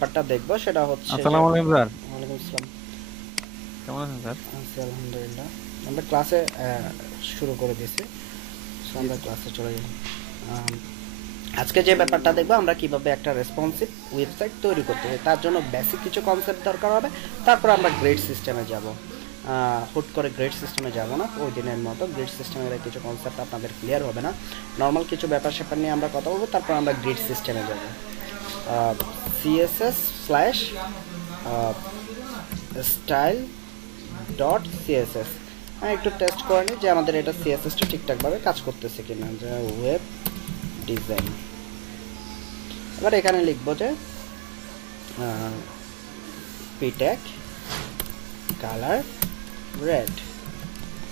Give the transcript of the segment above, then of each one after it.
ব্যাপারটা দেখবো সেটা হচ্ছে যে আসসালামু আলাইকুম স্যার। ওয়ালাইকুম আসসালাম। কেমন আছেন স্যার? আছি আলহামদুলিল্লাহ। আমরা ক্লাসে শুরু করে দিয়েছি, সো জি আমরা স্যার। ক্লাসে চলে যাই। আম, আজকে যে ব্যাপারটা দেখবো আমরা কিভাবে একটা রেসপন্সিভ ওয়েবসাইট তৈরি করতে হয়, তার জন্য বেসিক কিছু কনসেপ্ট দরকার হবে। তারপর আমরা গ্রেড সিস্টেমে যাব। হুট করে গ্রেড সিস্টেমে যাব না, ওই দিনের মতো গ্রেড সিস্টেমের কিছু কনসেপ্ট আপনাদের ক্লিয়ার হবে না। নর্মাল কিছু ব্যাপার স্যাপার নিয়ে আমরা কথা বলবো, তারপর আমরা গ্রেড সিস্টেমে যাব। CSS slash style dot CSS. হ্যাঁ, একটু টেস্ট করে নিই যে আমাদের এটা সিএসএসটা ঠিকঠাকভাবে কাজ করতেছে কিনা। যে ওয়েব ডিজাইন, এবার এখানে লিখবো যে পিটেক কালার রেড।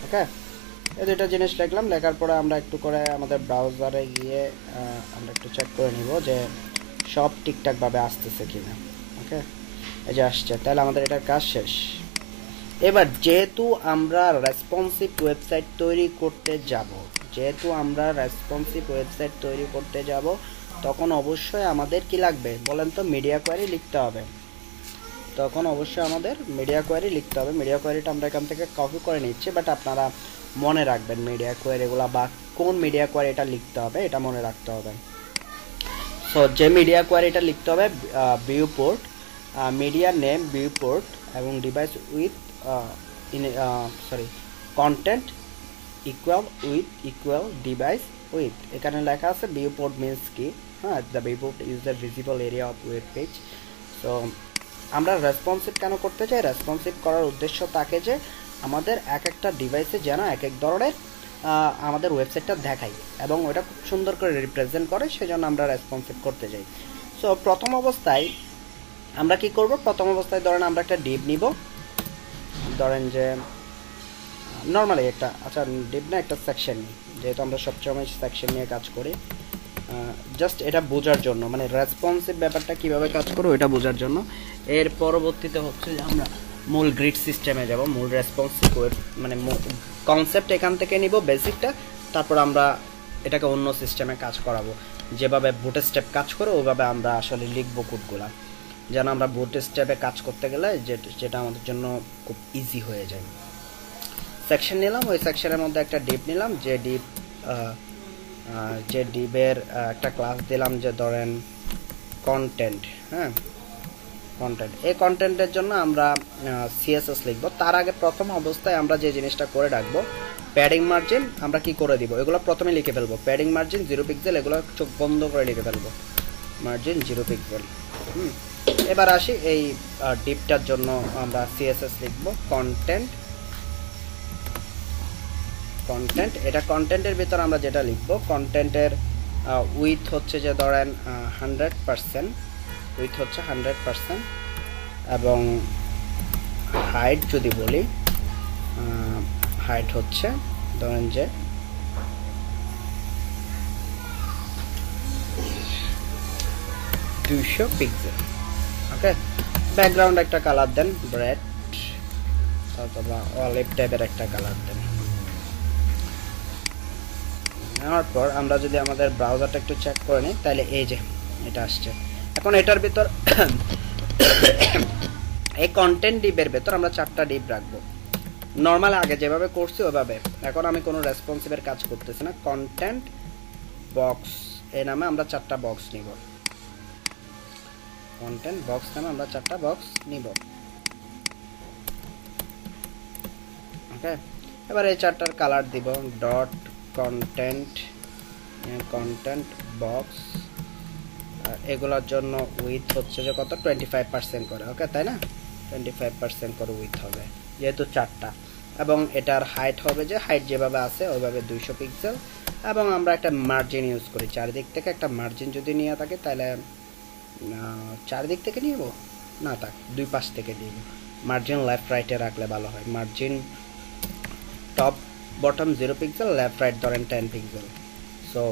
ওকে, এই দুইটা জিনিস লিখলাম। লেখার পরে আমরা একটু করে আমাদের ব্রাউজারে গিয়ে আমরা একটু চেক করে নিব যে সব ঠিকঠাকভাবে আসতেছে কিনা। ওকে, এই যে আসছে, তাহলে আমাদের এটার কাজ শেষ। এবার যেহেতু আমরা রেসপন্সিভ ওয়েবসাইট তৈরি করতে যাব, তখন অবশ্যই আমাদের কি লাগবে বলেন তো? মিডিয়া কোয়ারি লিখতে হবে। মিডিয়া কোয়ারিটা আমরা এখান থেকে কপি করে নিচ্ছি, বাট আপনারা মনে রাখবেন মিডিয়া কোয়ারিগুলো বা কোন মিডিয়া কোয়ারিটা লিখতে হবে এটা মনে রাখতে হবে। সো যে মিডিয়া কোয়ারিটা লিখতে হবে, viewport, media name viewport এবং device width content equal device width. এখানে লেখা আছে ভিউ পোর্ট মিনস কি। হ্যাঁ, the viewport is the visible area of web page. So আমরা রেসপন্সিভ কেন করতে চাই? রেসপন্সিভ করার উদ্দেশ্য থাকে যে আমাদের এক একটা ডিভাইসে যেন এক এক ধরনের আমাদের ওয়েবসাইটটা দেখাই এবং ওটা খুব সুন্দর করে রিপ্রেজেন্ট করে, সেজন্য আমরা রেসপন্সিভ করতে চাই। সো প্রথম অবস্থায় আমরা কি করব? ধরেন আমরা একটা ডিপ নিব। ধরেন যে নর্মালি একটা, আচ্ছা ডিপ না, একটা সেকশন নিই, যেহেতু আমরা সবসময় সেকশন নিয়ে কাজ করি। জাস্ট এটা বোঝার জন্য, মানে রেসপন্সিভ ব্যাপারটা কিভাবে কাজ করো এটা বোঝার জন্য। এর পরবর্তীতে হচ্ছে যে আমরা মূল গ্রিড সিস্টেমে যাব। মূল রেসপন্সিভ ওয়েব মানে কনসেপ্ট এখান থেকে নিব বেসিকটা, তারপর আমরা এটাকে অন্য সিস্টেমে কাজ করাবো। যেভাবে বুট স্টেপ কাজ করে ওইভাবে আমরা আসলে লিখবো কোডগুলা, যেন আমরা বুট স্টেপে কাজ করতে গেলে যেটা আমাদের জন্য খুব ইজি হয়ে যায়। সেকশন নিলাম, ওই সেকশনের মধ্যে একটা ডিপ নিলাম, যে ডিপের একটা ক্লাস দিলাম, যে ধরেন কন্টেন্ট। হ্যাঁ, কন্টেন্ট, এই কন্টেন্টের জন্য আমরা সিএসএস লিখব। তার আগে প্রথম অবস্থায় আমরা যে জিনিসটা করে রাখবো, প্যাডিং মার্জিন আমরা কি করে দিব, এগুলো প্রথমে লিখে ফেলবো। প্যাডিং মার্জিন 0 পিক্সেল, এগুলো চোখ বন্ধ করে লিখে ফেলবো, মার্জিন 0 পিক্সেল। এবার আসি এই ডিপটার জন্য আমরা সিএসএস লিখব কন্টেন্ট। এটা কন্টেন্টের ভিতর আমরা যেটা লিখব, কন্টেন্টের উইথ হচ্ছে যে ধরেন 100%, উইথ হচ্ছে 100%, এবং হাইট যদি বলি, হাইট হচ্ছে ধরেন যে 200 পিক্সেল। ওকে, ব্যাকগ্রাউন্ড একটা কালার দেন, ব্রেড অথবা অলিভ টাইপের একটা কালার দেন। নেওয়ার পর আমরা যদি আমাদের ব্রাউজারটা একটু চেক করে নিই, তাহলে এই যে এটা আসছে। এখন এটার ভিতর এই কন্টেন্ট ডিপের ভেতর আমরা 4টা ডিপ রাখবো, নর্মাল আগে যেভাবে করছি ওভাবে। এখন আমি কোনো রেসপন্সিভের কাজ করতেছি না। কন্টেন্ট বক্স এই নামে আমরা 4টা বক্স নিব। কন্টেন্ট বক্স নামে আমরা 4টা বক্স নিব। ওকে, এবার এই 4টার কালার দিব ডট কন্টেন্ট বক্স। আর এগুলোর জন্য উইথ হচ্ছে যে কত, 25% করে। ওকে, তাই না? 25% করে উইথ হবে যেহেতু 4টা। এবং এটার হাইট হবে, যে হাইট যেভাবে আছে ওইভাবে 200 পিক্সেল। এবং আমরা একটা মার্জিন ইউজ করি, চারিদিক থেকে একটা মার্জিন যদি নিয়ে থাকে, তাহলে চারিদিক থেকে নিব না, থাক দুই পাশ থেকে নিব। মার্জিন লেফট রাইটে রাখলে ভালো হয়। Margin top bottom 0 pixel, left right ধরেন 10 পিক্সেল। সো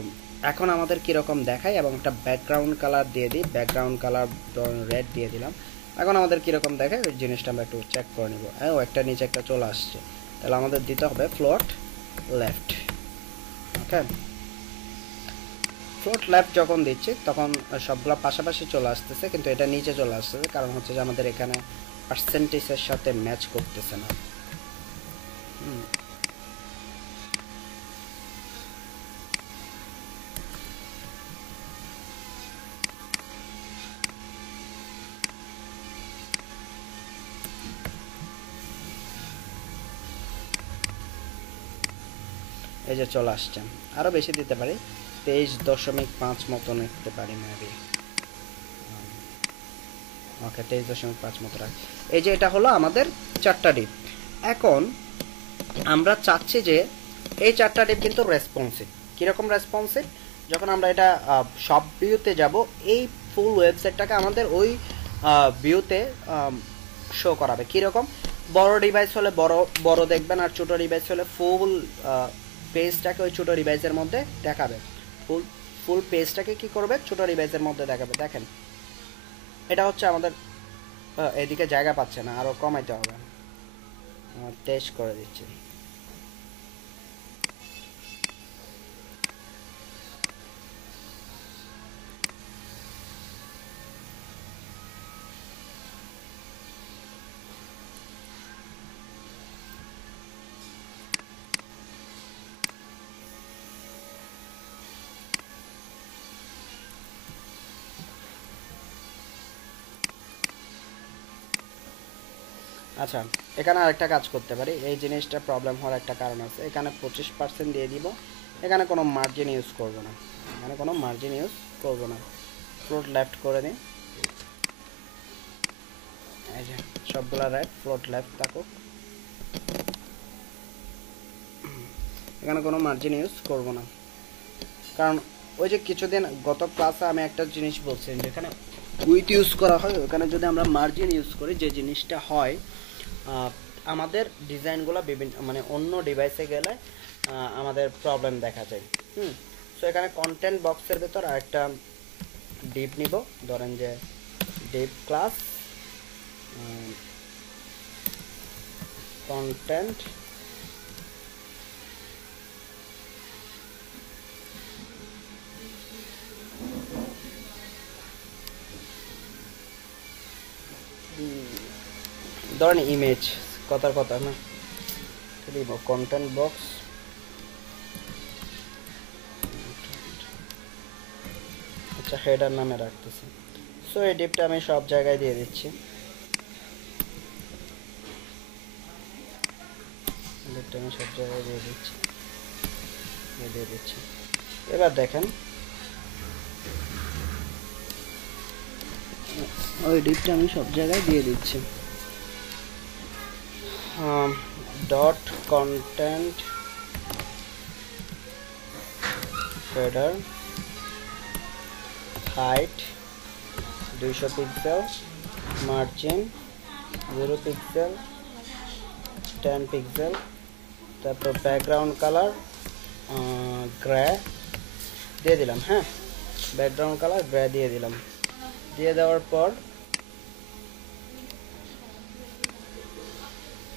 এখন আমাদের কীরকম দেখায়, এবং একটা ব্যাকগ্রাউন্ড কালার দিয়ে দিই, ব্যাকগ্রাউন্ড কালার রেড দিয়ে দিলাম। এখন আমাদের কীরকম দেখায় ওই জিনিসটা আমরা একটু চেক করে নিব। হ্যাঁ, একটা নিচে একটা চলে আসছে, তাহলে আমাদের দিতে হবে ফ্লোট লেফট। ওকে, ফ্লোট লেফট যখন দিচ্ছি তখন সবগুলো পাশাপাশি চলে আসতেছে, কিন্তু এটা নিচে চলে আসতেছে, কারণ হচ্ছে যে আমাদের এখানে পার্সেন্টেজের সাথে ম্যাচ করতেছে না। এই যে চলে আসছে, আরও বেশি দিতে পারি, 23.5 মতো নিতে পারি মেবি। ওকে, 23.5 মতো রাখি। এই যে এটা হলো আমাদের 4টা ডিপ। এখন আমরা চাচ্ছি যে এই 4টা ডিপ কিন্তু রেসপন্সিভ। কীরকম রেসপন্সিভ? যখন আমরা এটা সব ভিউতে যাব, এই ফুল ওয়েবসাইটটাকে আমাদের ওই ভিউতে শো করাবে। কীরকম? বড় ডিভাইস হলে বড় বড় দেখবেন, আর ছোটো ডিভাইস হলে ফুল পেজটাকে ওই ছোটো ডিভাইসের মধ্যে দেখাবে। ফুল পেজটাকে কি করবে? ছোটো ডিভাইসের মধ্যে দেখাবে। দেখেন, এটা হচ্ছে আমাদের এদিকে জায়গা পাচ্ছে না, আরও কমাইতে হবে। টেস্ট করে দিচ্ছি। আচ্ছা, এখানে আরেকটা কাজ করতে পারি। এই জিনিসটা প্রবলেম হওয়ার একটা কারণ আছে। এখানে 25% দিয়ে দিব। এখানে কোনো মার্জিন ইউজ করব না, এখানে কোনো মার্জিন ইউজ করব না। ফ্লোট লেফট করে দিই। এই যে সবগুলা রাইট, ফ্লোট লেফট থাকুক। এখানে কোনো মার্জিন ইউজ করব না, কারণ ওই যে কিছুদিন গত ক্লাসে আমি একটা জিনিস বলছি, যেখানে উইথ ইউজ করা হয় ওখানে যদি আমরা মার্জিন ইউজ করি, যে জিনিসটা হয় আমাদের ডিজাইনগুলো বিভিন্ন মানে অন্য ডিভাইসে গেলে আমাদের প্রবলেম দেখা যায়। সো এখানে কন্টেন্ট বক্সের ভেতর আরেকটা ডিপ নিব। ধরেন যে ডিপ ক্লাস কন্টেন্ট ধরেন ইমেজ, কথার কথা না, দিব কন্টেন্ট বক্স আচ্ছা হেডার নামে রাখতেছি। সো এই ডিপটা আমি সব জায়গায় দিয়ে দিচ্ছি। ডিপটা আমি সব জায়গায় দিয়ে দিচ্ছি। এবার দেখেন ওই ডিপটা আমি সব জায়গায় দিয়ে দিচ্ছি। Dot content header height 200 pixel, margin 0 pixel, 10 pixel, তারপর ব্যাকগ্রাউন্ড কালার গ্রে দিয়ে দিলাম। হ্যাঁ, ব্যাকগ্রাউন্ড কালার গ্রে দিয়ে দিলাম। দিয়ে দেওয়ার পর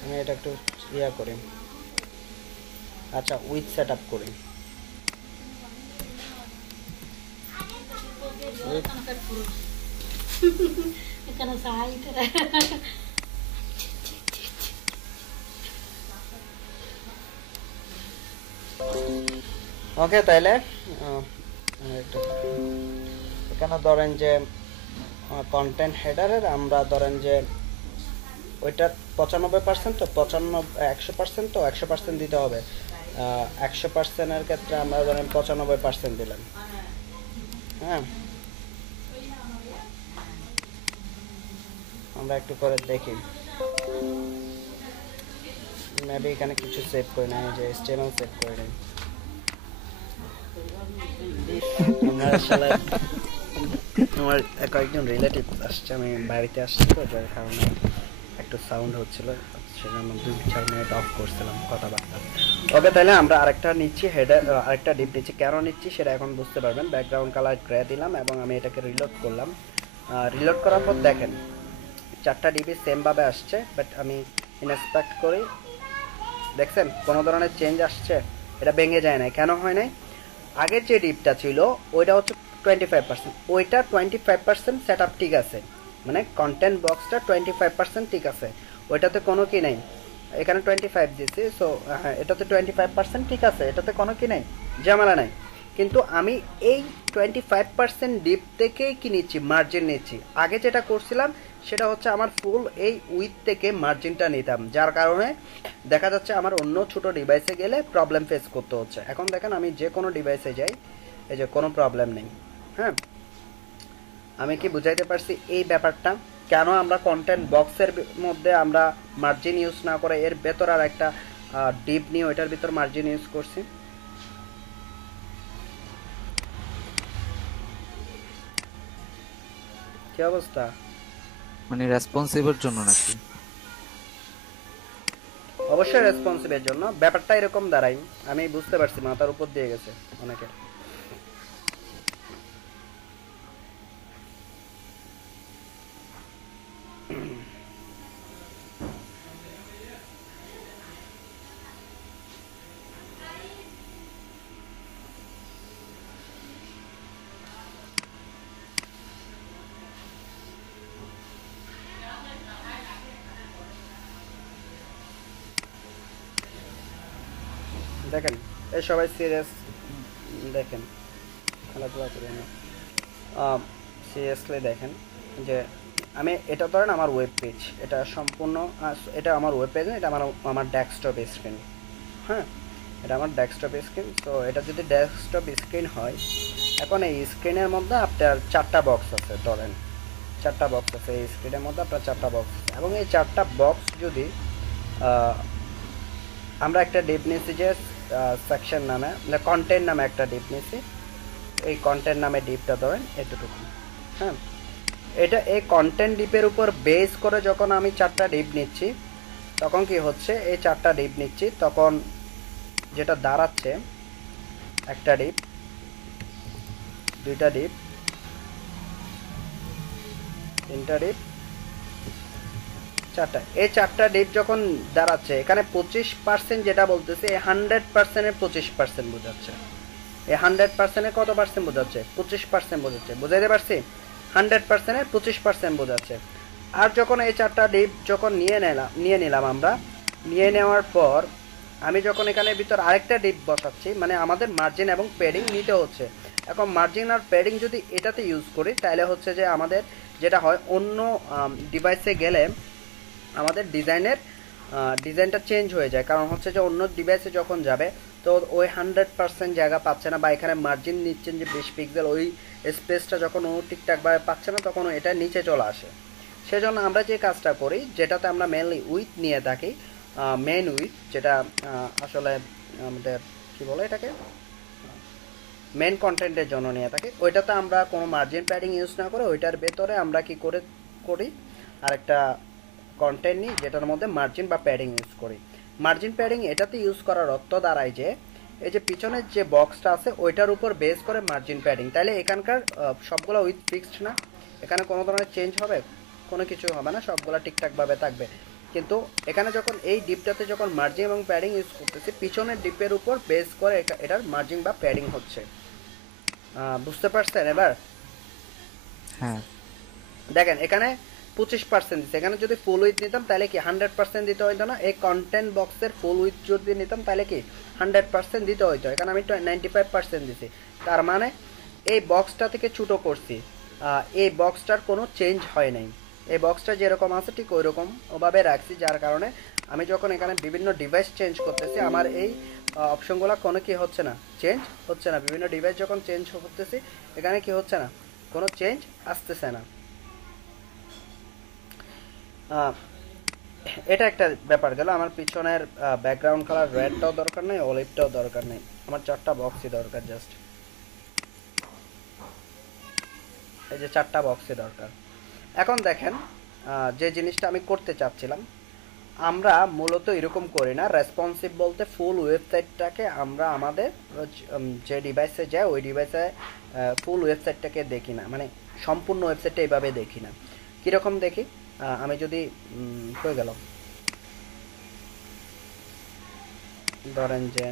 আমি এটা একটু ইয়া করি, আচ্ছা উইথ সেট আপ করি। ওকে, তাইলে এখানে ধরেন যে কন্টেন্ট হেডারের আমরা ধরেন যে ওইটা 95%, তো 100% তো 100% দিতে হবে। 100%-এর ক্ষেত্রে আমরা ধরেন 95% দিলাম। হ্যাঁ, আমরা একটু করে দেখি। মেবি এখানে কিছু সেভ করে নাই, যে HTML সেভ করে নেই। আমার কয়েকজন রিলেটিভ আসছে, আমি বাড়িতে আসছি তো, যার কারণে একটু সাউন্ড হচ্ছিল, সেজন্য 2-4 মিনিট অফ করছিলাম কথাবার্তা। ওকে, তাহলে আমরা আরেকটা নিচ্ছি, হেডার আরেকটা ডিপ নিচ্ছি। কেন নিচ্ছি সেটা এখন বুঝতে পারবেন। ব্যাকগ্রাউন্ড কালার গ্রে দিলাম এবং আমি এটাকে রিলোড করলাম। রিলোড করার পর দেখেন 4টা ডিবি সেমভাবে আসছে, বাট আমি ইনস্পেক্ট করি, দেখছেন কোনো ধরনের চেঞ্জ আসছে? এটা ভেঙে যায় না। কেন হয় নাই? আগের যে ডিপটা ছিল ওইটা হচ্ছে 25%, ওইটা 25% সেট আপ ঠিক আছে, মানে কন্টেন্ট বক্সটা 25% ঠিক আছে, ওইটাতে কোনো কি নেই। এখানে 25 দিয়েছি, সো হ্যাঁ এটাতে 25% ঠিক আছে, এটাতে কোনো কি নেই, ঝামেলা নাই। কিন্তু আমি এই 25% ডিপ থেকেই কি নিচ্ছি, মার্জিন নিচ্ছি। আগে যেটা করছিলাম সেটা হচ্ছে আমার ফুল এই উইথ থেকে মার্জিনটা নিতাম, যার কারণে দেখা যাচ্ছে আমার অন্য ছোট ডিভাইসে গেলে প্রবলেম ফেস করতে হচ্ছে। এখন দেখেন আমি যে কোনো ডিভাইসে যাই, এই যে কোনো প্রবলেম নেই। হ্যাঁ, আমি কি বুঝাইতে পারছি এই ব্যাপারটা, কেন আমরা কন্টেন্ট বক্সের মধ্যে আমরা মার্জিন ইউজ না করে এর ভেতর আর একটা ডিপ নিয়ে ওইটার ভিতর মার্জিন ইউজ করছি। কি অবস্থা? মানে রেসপন্সিভের জন্য নাকি? অবশ্যই রেসপন্সিবের জন্য, ব্যাপারটা এরকম দাঁড়াই। আমি বুঝতে পারছি মাথার উপর দিয়ে গেছে অনেকের। দেখেন এই সবাই সিরিয়াস, দেখেন খেলাধুলা করি না, সিরিয়াসলি দেখেন যে আমি এটা ধরেন আমার ওয়েব পেজ, এটা সম্পূর্ণ এটা আমার ওয়েব পেজ না, এটা আমার আমার ডেস্কটপ স্ক্রিন। হ্যাঁ, এটা আমার ডেস্কটপ স্ক্রিন। তো এটা যদি ডেস্কটপ স্ক্রিন হয়, এখন এই স্ক্রিনের মধ্যে আপনার 4টা বক্স আছে, ধরেন 4টা বক্স আছে এই স্ক্রিনের মধ্যে, আপনার 4টা বক্স আছে। এবং এই 4টা বক্স যদি আমরা একটা ডিপ নিয়েছি যে সেকশন নামে, মানে কন্টেন্ট নামে একটা ডিপ নিয়েছি, এই কন্টেন্ট নামে ডিপটা ধরেন এতটুকু। হ্যাঁ, এটা এই কন্টেন্ট ডিপের উপর বেস করে যখন আমি 4টা ডিপ নিচ্ছি, তখন কি হচ্ছে, এই 4টা ডিপ নিচ্ছি তখন যেটা দাঁড়াচ্ছে, একটা ডিপ, 2টা ডিপ, 3টা ডিপ, 4টা, এই 4টা ডিপ যখন দাঁড়াচ্ছে, এখানে 25% যেটা বলতেছে, এই 100%-এর 25% বোঝাচ্ছে। এই 100%-এর কত পার্সেন্ট বোঝাচ্ছে? 25% বোঝাচ্ছে। বুঝাইতে পারছি? 100%-এর 25% বোঝাচ্ছে। আর যখন এই 4টা ডিপ যখন নিয়ে নিলাম আমরা, নিয়ে নেওয়ার পর আমি যখন এখানে ভিতর আরেকটা ডিপ বসাচ্ছি, মানে আমাদের মার্জিন এবং প্যাডিং নিতে হচ্ছে। এখন মার্জিন আর প্যাডিং যদি এটাতে ইউজ করি, তাহলে হচ্ছে যে আমাদের যেটা হয়, অন্য ডিভাইসে গেলে আমাদের ডিজাইনটা চেঞ্জ হয়ে যায়। কারণ হচ্ছে যে অন্য ডিভাইসে যখন যাবে, তো ওই 100% জায়গা পাচ্ছে না, বা এখানে মার্জিন নিচ্ছেন যে 20 পিক্সেল, ওই স্পেসটা যখন ও ঠিকঠাকভাবে পাচ্ছে না, তখন এটা নিচে চলে আসে। সেজন্য আমরা যে কাজটা করি, যেটাতে আমরা মেনলি উইথ নিয়ে থাকি, মেন উইথ, যেটা আসলে আমাদের কি বলে এটাকে, মেন কন্টেন্টের জন্য নিয়ে থাকি, ওইটাতে আমরা কোনো মার্জিন প্যাডিং ইউজ না করে ওইটার ভেতরে আমরা কি করে করি, আরেকটা কন্টেন্ট নিই যেটার মধ্যে মার্জিন বা প্যাডিং ইউজ করি। মার্জিন প্যাডিং এটাতে ইউজ করার অর্থ দাঁড়ায় যে এই যে পিছনের যে বক্সটা আছে ওইটার উপর বেস করে মার্জিন প্যাডিং, তাহলে এখানকার সবগুলো উইথ ফিক্সড না, এখানে কোনো ধরনের চেঞ্জ হবে, কোনো কিছু হবে না, সবগুলো ঠিকঠাকভাবে থাকবে। কিন্তু এখানে যখন এই ডিপটাতে যখন মার্জিন এবং প্যাডিং ইউজ করতেছি, পিছনের ডিপের উপর বেস করে এটার মার্জিন বা প্যাডিং হচ্ছে। বুঝতে পারছেন এবার? হ্যাঁ, দেখেন এখানে 25% দিচ্ছে, এখানে যদি ফুল উইথ নিতাম তাহলে কি 100% দিতে হইতো না? এই কন্টেন্ট বক্সের ফুল উইথ যদি নিতাম তাহলে কি 100% দিতে হইতো। এখানে আমি 95% দিছি, তার মানে এই বক্সটা থেকে ছোটো করছি, এই বক্সটার কোনো চেঞ্জ হয় নাই, এই বক্সটা যেরকম আছে ঠিক ওই রকম ওভাবে রাখছি, যার কারণে আমি যখন এখানে বিভিন্ন ডিভাইস চেঞ্জ করতেছি, আমার এই অপশনগুলো কোনো কি হচ্ছে না, চেঞ্জ হচ্ছে না। বিভিন্ন ডিভাইস যখন চেঞ্জ করতেছি, এখানে কি হচ্ছে না, কোনো চেঞ্জ আসতেছে না। এটা একটা ব্যাপার গেল। আমার পিছনের ব্যাকগ্রাউন্ড কালার রেডটাও দরকার নেই, অলিভটাও দরকার নেই, আমার 4টা বক্সই দরকার, জাস্ট এই যে 4টা বক্সই দরকার। এখন দেখেন যে জিনিসটা আমি করতে চাচ্ছিলাম, আমরা মূলত এরকম করি না। রেসপন্সিভ বলতে ফুল ওয়েবসাইটটাকে আমরা আমাদের যে ডিভাইসে যায় ওই ডিভাইসে ফুল ওয়েবসাইটটাকে দেখি না, মানে সম্পূর্ণ ওয়েবসাইটটা এইভাবে দেখি না। কীরকম দেখি, আমি যদি হয়ে গেল ধরেন যে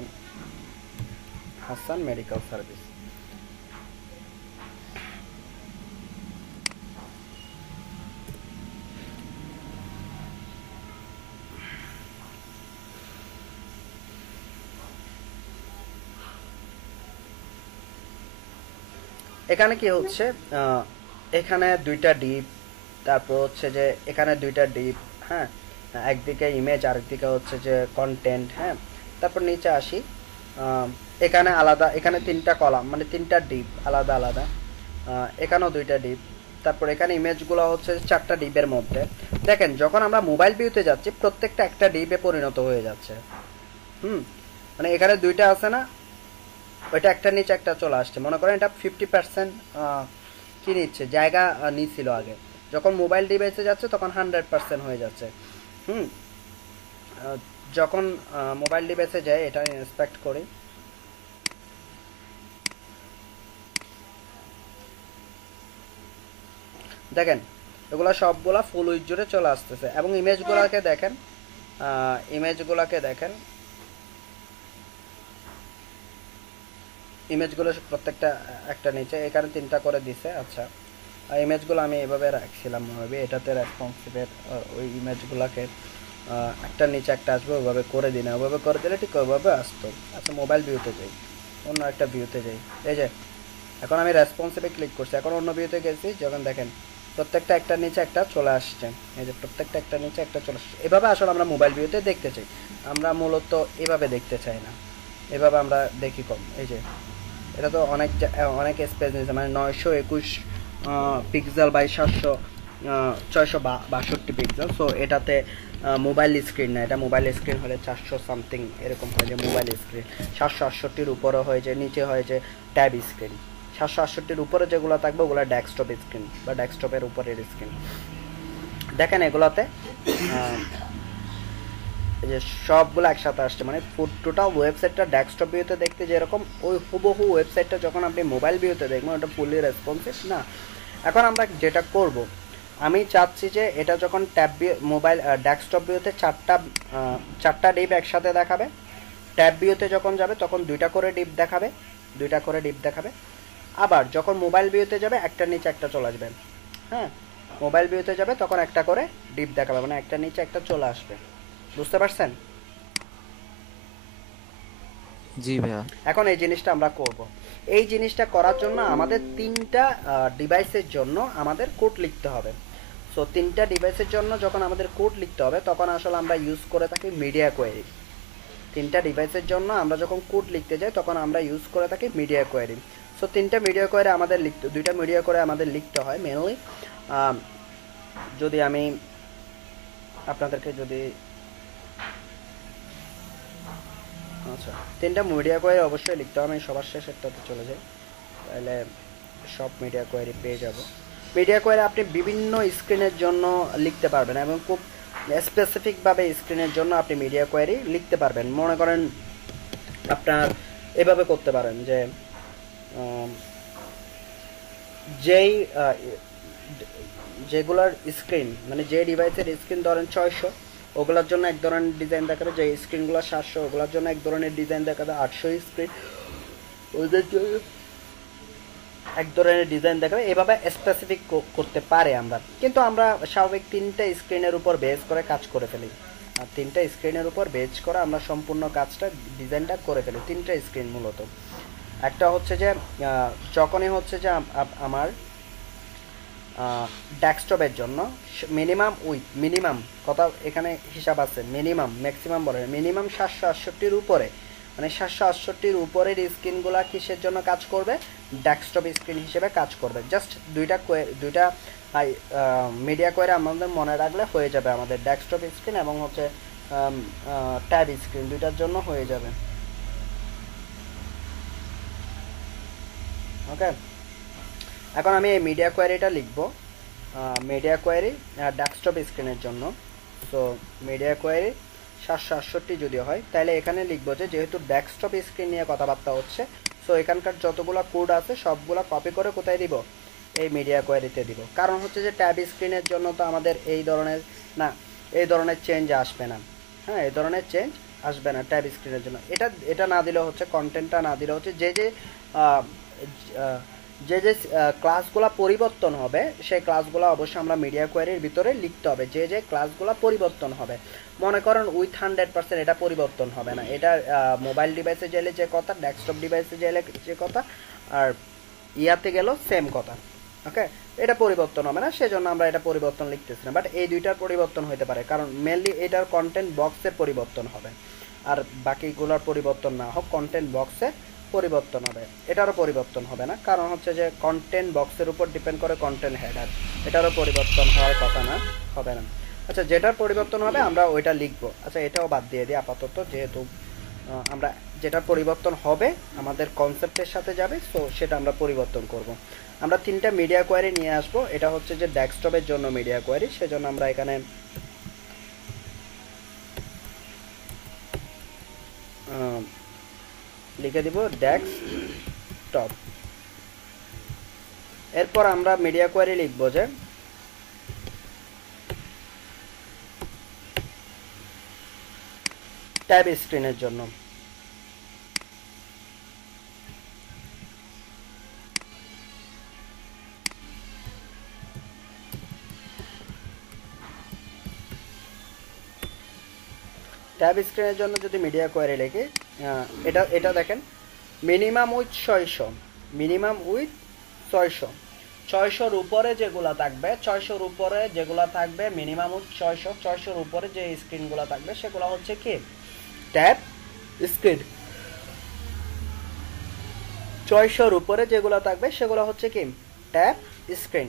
হাসান মেডিকেল সার্ভিস। এখানে কি হচ্ছে, এখানে দুইটা ডিপ, তারপর হচ্ছে যে এখানে দুইটা ডিপ, হ্যাঁ, একদিকে ইমেজ আরেকদিকে হচ্ছে যে কন্টেন্ট, হ্যাঁ। তারপর নিচে আসি, এখানে আলাদা, এখানে তিনটা কলাম মানে তিনটা ডিপ আলাদা আলাদা, এখানেও দুইটা ডিপ। তারপর এখানে ইমেজগুলো হচ্ছে চারটা ডিপের মধ্যে। দেখেন যখন আমরা মোবাইল ভিউতে যাচ্ছি প্রত্যেকটা একটা ডিপে পরিণত হয়ে যাচ্ছে। মানে এখানে দুইটা আছে না, ওইটা একটা নিচে একটা চলে আসছে। মনে করেন এটা 50% কি নিচ্ছে, জায়গা নিচ্ছিল আগে, যখন মোবাইল ডিভাইসে যাচ্ছে তখন 100% হয়ে যাচ্ছে। হুম যখন মোবাইল ডিভাইসে যায়, এটা ইন্সপেক্ট করি, দেখেন এগুলা সবগুলা ফুল উইথ জুড়ে চলে আসতেছে। এবং ইমেজগুলোকে দেখেন, ইমেজগুলোকে দেখেন, ইমেজগুলো প্রত্যেকটা একটা নিচে, এখানে তিনটা করে দিছে। আচ্ছা, ইমেজগুলো আমি এভাবে রাখছিলাম ভাবে, এটাতে রেসপন্সিভের ওই ইমেজগুলোকে একটা নিচে একটা আসবে ওইভাবে করে দিন, ওইভাবে করে দিলে ঠিক ওইভাবে আসতো। আচ্ছা, মোবাইল ভিউতে যাই, অন্য একটা ভিউতে যাই। এই যে এখন আমি রেসপন্সিভে ক্লিক করছি, এখন অন্য ভিউতে গেছি, যখন দেখেন প্রত্যেকটা একটা নিচে একটা চলে আসছে। এই যে প্রত্যেকটা একটা নিচে একটা চলে আসছে। এভাবে আসলে আমরা মোবাইল ভিউতে দেখতে চাই, আমরা মূলত এভাবে দেখতে চাই না, এভাবে আমরা দেখি কম। এই যে এটা তো অনেক অনেক স্পেস নিয়েছে, মানে 921 পিক্সেল বাই 662 পিক্সেল। সো এটাতে মোবাইল স্ক্রিন না, এটা মোবাইল স্ক্রিন হলে 400 সামথিং এরকম হয় যে মোবাইল স্ক্রিন। 768-র উপরে হয় যে, নিচে হয় যে ট্যাব স্ক্রিন। 768-র উপরে যেগুলো থাকবে ওগুলো ডেস্কটপ স্ক্রিন বা ডেস্কটপের উপরের স্ক্রিন। দেখেন এগুলোতে এই যে সবগুলো একসাথে আসছে, মানে টোটাল ওয়েবসাইটটা ডেস্কটপ ভিউতে দেখতে যেরকম, ওই হুবহু ওয়েবসাইটটা যখন আপনি মোবাইল ভিউতে দেখবেন ওটা ফুললি রেসপন্সিভ না। এখন আমরা যেটা করব, আমি চাচ্ছি যে এটা যখন ট্যাব ভিউ, মোবাইল ডেস্কটপ ভিউতে চারটা ডিপ একসাথে দেখাবে, ট্যাব ভিউতে যখন যাবে তখন দুইটা করে ডিপ দেখাবে, দুইটা করে ডিপ দেখাবে। আবার যখন মোবাইল ভিউতে যাবে একটার নিচে একটা চলে আসবে, হ্যাঁ, মোবাইল ভিউতে যাবে তখন একটা করে ডিপ দেখাবে, মানে একটা নিচে একটা চলে আসবে। বুঝতে পারছেন? জি ভাইয়া। এখন এই জিনিসটা আমরা করব। এই জিনিসটা করার জন্য আমাদের তিনটা ডিভাইসের জন্য আমাদের কোড লিখতে হবে। সো তিনটা ডিভাইসের জন্য যখন আমাদের কোড লিখতে হবে তখন আসলে আমরা ইউজ করে থাকি মিডিয়া কোয়েরি। তিনটা ডিভাইসের জন্য আমরা যখন কোড লিখতে যাই তখন আমরা ইউজ করে থাকি মিডিয়া কোয়েরি। সো তিনটা মিডিয়া কোয়েরি আমাদের লিখতে, দুইটা মিডিয়া কোয়েরি আমাদের লিখতে হয় মেনলি। যদি আমি আপনাদেরকে যদি, আচ্ছা, তিনটা মিডিয়া কোয়েরি অবশ্যই লিখতে হবে। আমি সবার শেষেরটাতে চলে যাই, তাহলে সব মিডিয়া কোয়েরি পেয়ে যাব। মিডিয়া কোয়েরি আপনি বিভিন্ন স্ক্রিনের জন্য লিখতে পারবেন এবং খুব স্পেসিফিকভাবে স্ক্রিনের জন্য আপনি মিডিয়া কোয়েরি লিখতে পারবেন। মনে করেন আপনার এভাবে করতে পারেন যে যেই যেগুলার স্ক্রিন, মানে যে ডিভাইসের স্ক্রিন ধরেন 600, ওগুলোর জন্য এক ধরনের ডিজাইন দেখাবে। যে স্ক্রিনগুলো 700, ওগুলোর জন্য এক ধরনের ডিজাইন দেখাবে। 800 স্ক্রিন, ওদের জন্য এক ধরনের ডিজাইন দেখাবে। এভাবে স্পেসিফিক করতে পারে আমরা, কিন্তু আমরা স্বাভাবিক তিনটা স্ক্রিনের উপর বেস করে কাজ করে ফেলি। আর তিনটা স্ক্রিনের উপর বেস করে আমরা সম্পূর্ণ কাজটা, ডিজাইনটা করে ফেলি। তিনটা স্ক্রিন মূলত, একটা হচ্ছে যে যখনই হচ্ছে যে আমার ডেস্কটপের জন্য মিনিমাম মিনিমাম কথা এখানে হিসাব আছে, মিনিমাম ম্যাক্সিমাম বলে, মিনিমাম 768-র উপরে, মানে 768-র উপরের স্ক্রিনগুলো কিসের জন্য কাজ করবে, ডেস্কটপ স্ক্রিন হিসেবে কাজ করবে। জাস্ট দুইটা মিডিয়া কোয়েরি আমাদের মনে রাখলে হয়ে যাবে, আমাদের ডেস্কটপ স্ক্রিন এবং হচ্ছে ট্যাব স্ক্রিন দুইটার জন্য হয়ে যাবে। ওকে, এখন আমি এই মিডিয়া কোয়েরিটা লিখব, মিডিয়া কোয়েরি ডেস্কটপ স্ক্রিনের জন্য। সো মিডিয়া কোয়েরি 768 যদি হয় তাহলে এখানে লিখবো যে যেহেতু ডেস্কটপ স্ক্রিন নিয়ে কথাবার্তা হচ্ছে, সো এখানকার যতগুলো কোড আছে সবগুলো কপি করে কোথায় দিব, এই মিডিয়া কোয়েরিতে দিব। কারণ হচ্ছে যে ট্যাব স্ক্রিনের জন্য তো আমাদের এই ধরনের চেঞ্জ আসবে না। হ্যাঁ, এই ধরনের চেঞ্জ আসবে না ট্যাব স্ক্রিনের জন্য। এটা এটা না দিলে হচ্ছে, কন্টেন্টটা না দিলে হচ্ছে আহ, আহ, যে ক্লাসগুলো পরিবর্তন হবে সেই ক্লাসগুলো অবশ্যই আমরা মিডিয়া কোয়ারির ভিতরে লিখতে হবে। যে ক্লাসগুলো পরিবর্তন হবে, মনে করেন উইথ 100% এটা পরিবর্তন হবে না। এটা মোবাইল ডিভাইসে গেলে যে কথা, ডেস্কটপ ডিভাইসে গেলে যে কথা, আর ইয়াতে গেল সেম কথা। ওকে, এটা পরিবর্তন হবে না, সেজন্য আমরা এটা পরিবর্তন লিখতেছি না। বাট এই দুইটার পরিবর্তন হতে পারে, কারণ মেনলি এটার কন্টেন্ট বক্সের পরিবর্তন হবে, আর বাকিগুলোর পরিবর্তন না হোক, কন্টেন্ট বক্সে পরিবর্তন হবে। এটারও পরিবর্তন হবে না, কারণ হচ্ছে যে কন্টেন্ট বক্সের উপর ডিপেন্ড করে কন্টেন্ট হেডার, এটারও পরিবর্তন হওয়ার কথা না, হবে না। আচ্ছা, যেটার পরিবর্তন হবে আমরা ওইটা লিখবো। আচ্ছা, এটাও বাদ দিয়ে দিই আপাতত, যেহেতু আমরা যেটা পরিবর্তন হবে আমাদের কনসেপ্টের সাথে যাবে, সো সেটা আমরা পরিবর্তন করব। আমরা 3টা মিডিয়া কোয়ারি নিয়ে আসবো। এটা হচ্ছে যে ডেস্কটপের জন্য মিডিয়া কোয়ারি, সেজন্য আমরা এখানে লিখে দিব ডেস্কটপ। এরপর আমরা মিডিয়া কোয়ারি লিখব যে ট্যাব স্ক্রিনের জন্য। ট্যাব স্ক্রিনের জন্য যদি মিডিয়া কোয়ারি লিখি, এটা এটা দেখেন, মিনিমাম উইথ 600, মিনিমাম উইথ 600, 600-র উপরে যেগুলো থাকবে, 600-র উপরে যেগুলো থাকবে, মিনিমাম উইথ 600, 600-র উপরে যে স্ক্রিনগুলো থাকবে সেগুলো হচ্ছে কি ট্যাব স্ক্রিন। 600-র উপরে যেগুলো থাকবে সেগুলো হচ্ছে কি ট্যাব স্ক্রিন।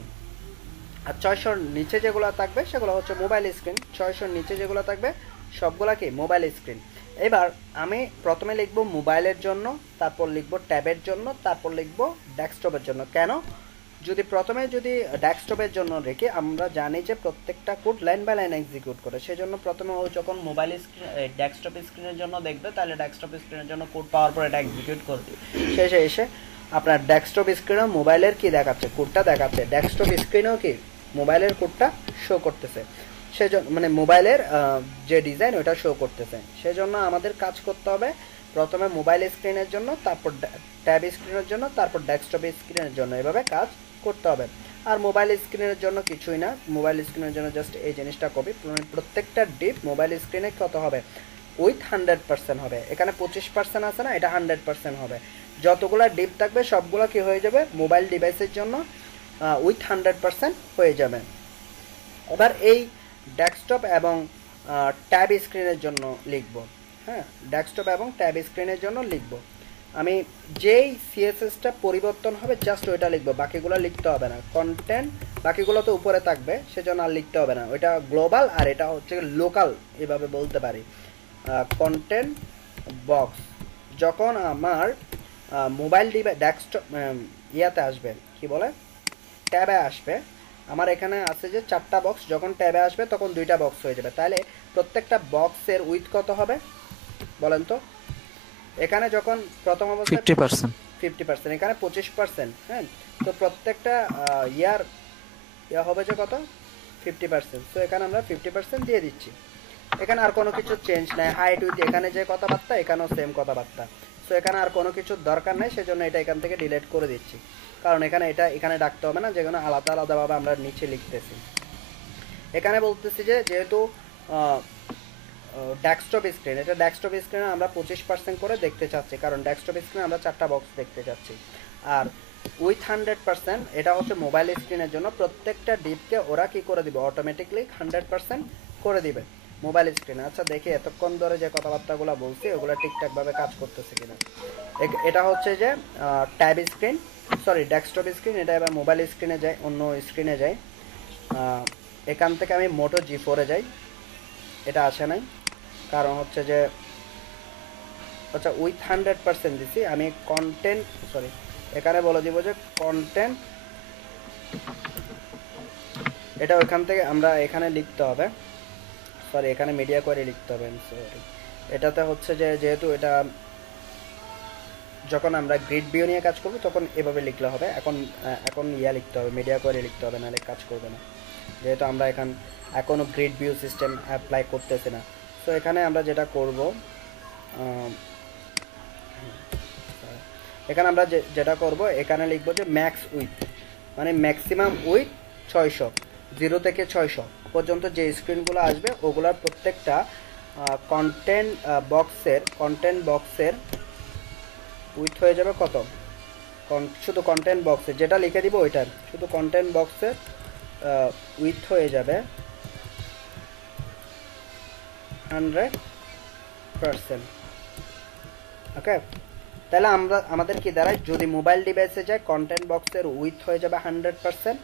আর 600-র নিচে যেগুলো থাকবে সেগুলো হচ্ছে মোবাইল স্ক্রিন। 600-র নিচে যেগুলো থাকবে সবগুলা কি মোবাইল স্ক্রিন। এবার আমি প্রথমে লিখব মোবাইলের জন্য, তারপর লিখব ট্যাবের জন্য, তারপর লিখব ডেস্কটপের জন্য। কেন? প্রথমে যদি ডেস্কটপের জন্য রেখে, আমরা জানি যে প্রত্যেকটা code line by line execute করে, সেজন্য প্রথমে ও যখন মোবাইল স্ক্রিন ডেস্কটপ স্ক্রিনের জন্য দেখবে, তাহলে ডেস্কটপ স্ক্রিনের জন্য কোড পাওয়ার পর এটা এক্সিকিউট করবে। শেষে এসে আপনার ডেস্কটপ স্ক্রিনেও মোবাইলের কি দেখাচ্ছে, কোডটা দেখাচ্ছে, ডেস্কটপ স্ক্রিনেও কি মোবাইলের কোডটা শো করতেছে। সেজন্য মানে মোবাইলের যে ডিজাইন ওটা শো করতেছে। সেজন্য আমাদের কাজ করতে হবে প্রথমে মোবাইল স্ক্রিনের জন্য, তারপর ট্যাব স্ক্রিনের জন্য, তারপর ডেস্কটপ স্ক্রিনের জন্য, এভাবে কাজ করতে হবে। আর মোবাইল স্ক্রিনের জন্য কিছুই না, মোবাইল স্ক্রিনের জন্য জাস্ট এই জিনিসটা কপি, প্রত্যেকটা ডিপ মোবাইল স্ক্রিনে কত হবে উইথ 100% হবে। এখানে 25% আছে না, এটা 100% হবে। যতগুলা ডিপ থাকবে সবগুলো কি হয়ে যাবে মোবাইল ডিভাইসের জন্য উইথ 100% হয়ে যাবে। এবার এই ডেস্কটপ এবং ট্যাব স্ক্রিনের জন্য লিখব। হ্যাঁ, ডেস্কটপ এবং ট্যাব স্ক্রিনের জন্য লিখব। আমি যেই সিএসএসটা পরিবর্তন হবে জাস্ট ওইটা লিখব, বাকিগুলো লিখতে হবে না। কন্টেন্ট বাকিগুলো তো উপরে থাকবে, সেজন্য আর লিখতে হবে না। ওইটা গ্লোবাল আর এটা হচ্ছে লোকাল, এভাবে বলতে পারি। কন্টেন্ট বক্স যখন আমার মোবাইল ডিভাইস ডেস্কটপ ইয়াতে আসবে, কি বলে ট্যাবে আসবে, আমার এখানে আছে যে 4টা বক্স, যখন ট্যাবে আসবে তখন 2টা বক্স হয়ে যাবে। তাহলে প্রত্যেকটা বক্সের উইথ কত হবে বলেন তো? এখানে যখন প্রথম অবস্থায় 50%, এখানে 25%। হ্যাঁ, তো প্রত্যেকটা ইয়া হবে যে কত 50%। তো এখানে আমরা 50% দিয়ে দিচ্ছি। এখানে আর কোনো কিছু চেঞ্জ নাই, হাইট উইথ এখানে যে কথাবার্তা এখানেও সেম কথাবার্তা। সো এখানে আর কোনো কিছুর দরকার নেই, সেজন্য এটা এখান থেকে ডিলিট করে দিচ্ছি, কারণ এখানে এটা এখানে ডাকতে হবে না, যেখানে আলাদা আলাদাভাবে আমরা নিচে লিখতেছি। এখানে বলতেছি যে যেহেতু ডেস্কটপ স্ক্রিন, এটা ডেস্কটপ স্ক্রিনে আমরা 25% করে দেখতে চাচ্ছি, কারণ ডেস্কটপ স্ক্রিনে আমরা 4টা বক্স দেখতে চাচ্ছি। আর উইথ 100% এটা হচ্ছে মোবাইল স্ক্রিনের জন্য, প্রত্যেকটা ডিপকে ওরা কি করে দিবে অটোমেটিকলি 100% করে দিবে মোবাইল স্ক্রিনে। আচ্ছা দেখি এতক্ষণ ধরে যে কথাবার্তাগুলো বলছি ওগুলো ঠিকঠাকভাবে কাজ করতেছে কিনা। এটা হচ্ছে যে tab screen, sorry desktop screen. এটা এবার মোবাইল স্ক্রিনে যাই, অন্য স্ক্রিনে যাই। এখান থেকে আমি মোটো G4-এ যাই, এটা আসে নাই, কারণ হচ্ছে যে আচ্ছা উইথ 100% দিছি আমি। কন্টেন্ট সরি, এখানে বলে দিব যে কন্টেন্ট, এটা ওইখান থেকে আমরা এখানে লিখতে হবে, সরি এখানে মিডিয়া কোয়ারি লিখতে হবে, সরি। এটাতে হচ্ছে যে যেহেতু এটা যখন আমরা গ্রিড ভিউ নিয়ে কাজ করব তখন এভাবে লিখলে হবে। এখন ইয়া লিখতে হবে, মিডিয়া কোয়ারি লিখতে হবে, নাহলে কাজ করবে না, যেহেতু আমরা এখনও গ্রিড ভিউ সিস্টেম অ্যাপ্লাই করতেছি না। তো এখানে আমরা যেটা করব এখানে আমরা যেটা করব, এখানে লিখবো যে ম্যাক্স উইথ, মানে ম্যাক্সিমাম উইথ 600, 0 থেকে 600 পর্যন্ত যে স্ক্রিনগুলো আসবে ওগুলোর প্রত্যেকটা কন্টেন্ট বক্সের উইথ হয়ে যাবে কত, শুধু কন্টেন্ট বক্সে যেটা লিখে দিব ওইটা, শুধু কন্টেন্ট বক্সের উইথ হয়ে যাবে 100%। ওকে, তাহলে আমাদের কি দাঁড়ায়, যদি মোবাইল ডিভাইসে যায় কন্টেন্ট বক্সের উইথ হয়ে যাবে 100%,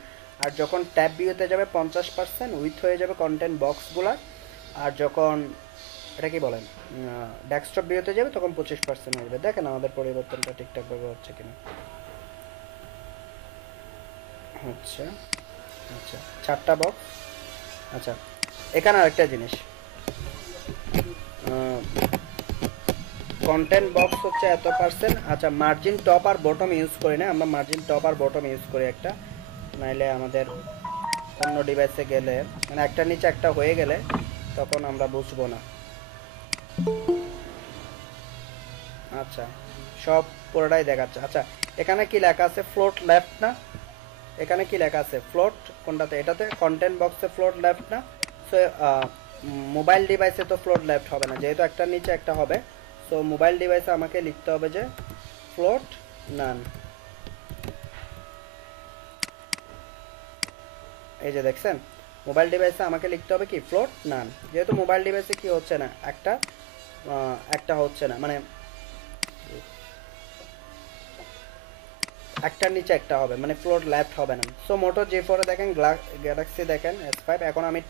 আর যখন ট্যাব ভিউতে যাবে 50% উইথ হয়ে যাবে কন্টেন্ট বক্সগুলার, আর যখন এটা কি বলেন ডেস্কটপ ভিউতে যাবে তখন 25% হয়ে যাবে। দেখেন আমাদের পরিবর্তনটা ঠিকঠাকভাবে হচ্ছে কিনা। আচ্ছা আচ্ছা, 4টা বক্স। আচ্ছা, এখানে আরেকটা জিনিস, কন্টেন্ট বক্স হচ্ছে এত পার্সেন্ট। আচ্ছা, মার্জিন টপ আর বটম ইউজ করি না আমরা, মার্জিন টপ আর বটম ইউজ করি একটা, নাইলে আমাদের অন্য ডিভাইসে গেলে মানে একটা নিচে একটা হয়ে গেলে তখন আমরা বুঝবো না। আচ্ছা, সব পুরোটাই দেখাচ্ছে। আচ্ছা, এখানে কি লেখা আছে, ফ্লোট লেফট না? এখানে কি লেখা আছে, ফ্লোট কোনটাতে, এটাতে কন্টেন্ট বক্সে ফ্লোট লেফট না? সো মোবাইল ডিভাইসে তো ফ্লোট লেফট হবে না, যেহেতু একটার নিচে একটা হবে। সো মোবাইল ডিভাইসে আমাকে লিখতে হবে যে ফ্লোট নান। এই যে দেখছেন, মোবাইল ডিভাইসে আমাকে লিখতে হবে কি, ফ্লোট নান, যেহেতু মোবাইল ডিভাইসে কি হচ্ছে না, একটা হচ্ছে না, মানে একটার নিচে একটা হবে, মানে ফ্লোট লেফট হবে না। সো মোটো J4 দেখেন, গ্যালাক্সি দেখেন S5। এখন আমি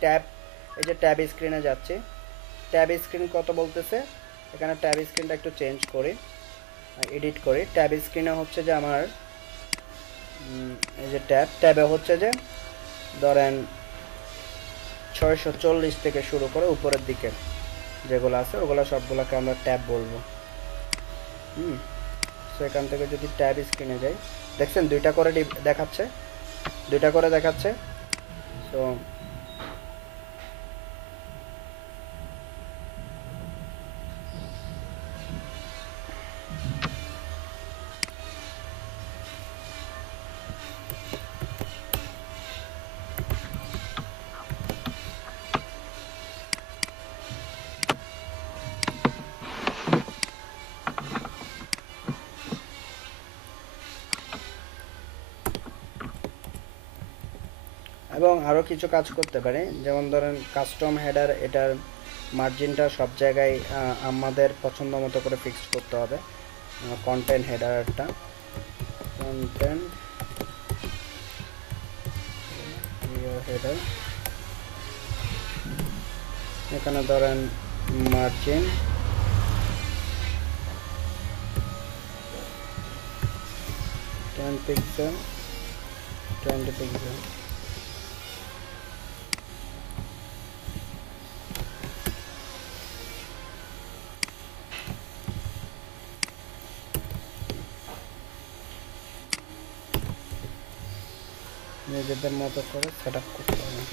এই যে ট্যাব স্ক্রিনে যাচ্ছি, ট্যাব স্ক্রিন কত বলতেছে, এখানে ট্যাব স্ক্রিনটা একটু চেঞ্জ করি, এডিট করি। ট্যাব স্ক্রিনে হচ্ছে যে আমার এই যে ট্যাবে হচ্ছে যে ধরেন 640 থেকে শুরু করে উপরের দিকে যেগুলো আছে ওগুলো সবগুলোকে আমরা ট্যাব বলবো। সো এখান থেকে যদি ট্যাব স্ক্রিনে যাই, দেখছেন দুইটা করে দেখাচ্ছে। সো এবং আরও কিছু কাজ করতে পারে, যেমন ধরেন কাস্টম হেডার, এটার মার্জিনটা সব জায়গায় আমাদের পছন্দ মতো করে ফিক্সড করতে হবে। কন্টেন্ট হেডারটা, কন্টেন্ট হেডার, এখানে ধরেন মার্জিন 10 পিক্সেল, 20 পিক্সেল। নিজেদের মতো করে সেট আপ করতে হবে।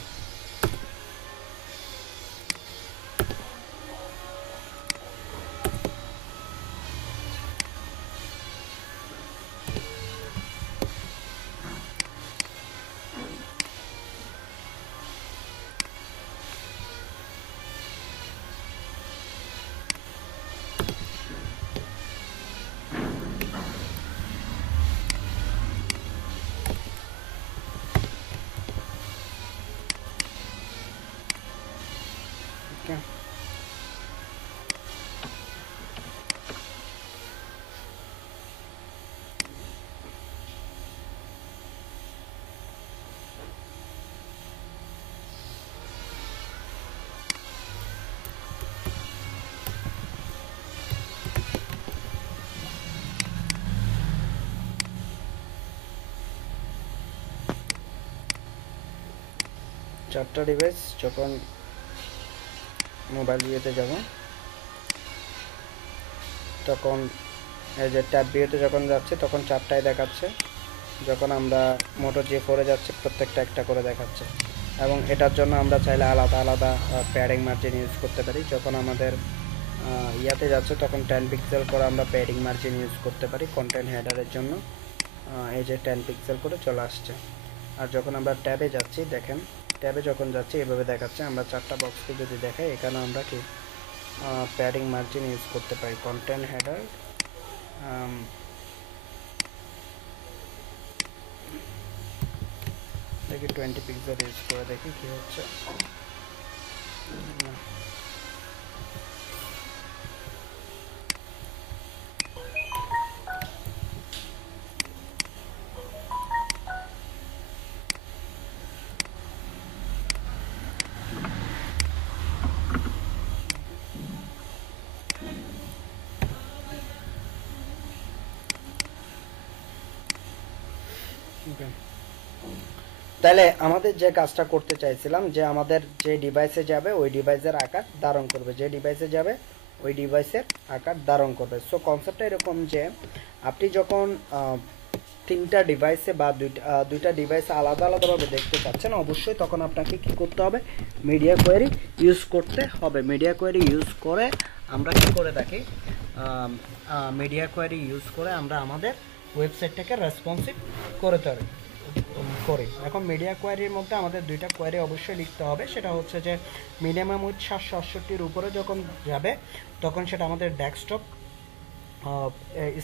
চারটা ডিভাইস যখন মোবাইল ভিউতে যাব তখন এই যে ট্যাব ভিউতে যখন যাচ্ছে তখন চারটায় দেখাচ্ছে, যখন আমরা মোটো J4 যাচ্ছে প্রত্যেকটা একটা করে দেখাচ্ছে। এবং এটার জন্য আমরা চাইলে আলাদা আলাদা প্যাডিং মার্জিন ইউজ করতে পারি। যখন আমাদের ইয়াতে যাচ্ছে তখন 10 পিক্সেল করে আমরা প্যাডিং মার্জিন ইউজ করতে পারি কন্টেন্ট হেডারের জন্য। এই যে 10 পিক্সেল করে চলে আসছে। আর যখন আমরা ট্যাবে যাচ্ছি দেখেন, ট্যাবে যখন যাচ্ছি এভাবে দেখাচ্ছে। আমরা 4টা বক্সকে যদি দেখাই এখানে আমরা কি প্যাডিং মার্জিন ইউজ করতে পারি কন্টেন্ট হেডার। দেখি 20 পিক্সেল ইউজ করে দেখি কি হচ্ছে। তাহলে আমাদের যে কাজটা করতে চাইছিলাম যে আমাদের যে ডিভাইসে যাবে ওই ডিভাইসের আকার ধারণ করবে, যে ডিভাইসে যাবে ওই ডিভাইসের আকার ধারণ করবে। সো কনসেপ্টটা এরকম যে আপনি যখন 3টা ডিভাইসে বা দুইটা ডিভাইসে আলাদা আলাদাভাবে দেখতে চাচ্ছেন অবশ্যই তখন আপনাকে কি করতে হবে, মিডিয়া কোয়েরি ইউজ করতে হবে। মিডিয়া কোয়েরি ইউজ করে আমরা কি করে থাকি, মিডিয়া কোয়েরি ইউজ করে আমরা আমাদের ওয়েবসাইটটাকে রেসপন্সিভ করে করি। এখন মিডিয়া কোয়ারির মধ্যে আমাদের 2টা কোয়ারি অবশ্যই লিখতে হবে। সেটা হচ্ছে যে মিনিমাম উইথ 768-র উপরে যখন যাবে তখন সেটা আমাদের ডেস্কটপ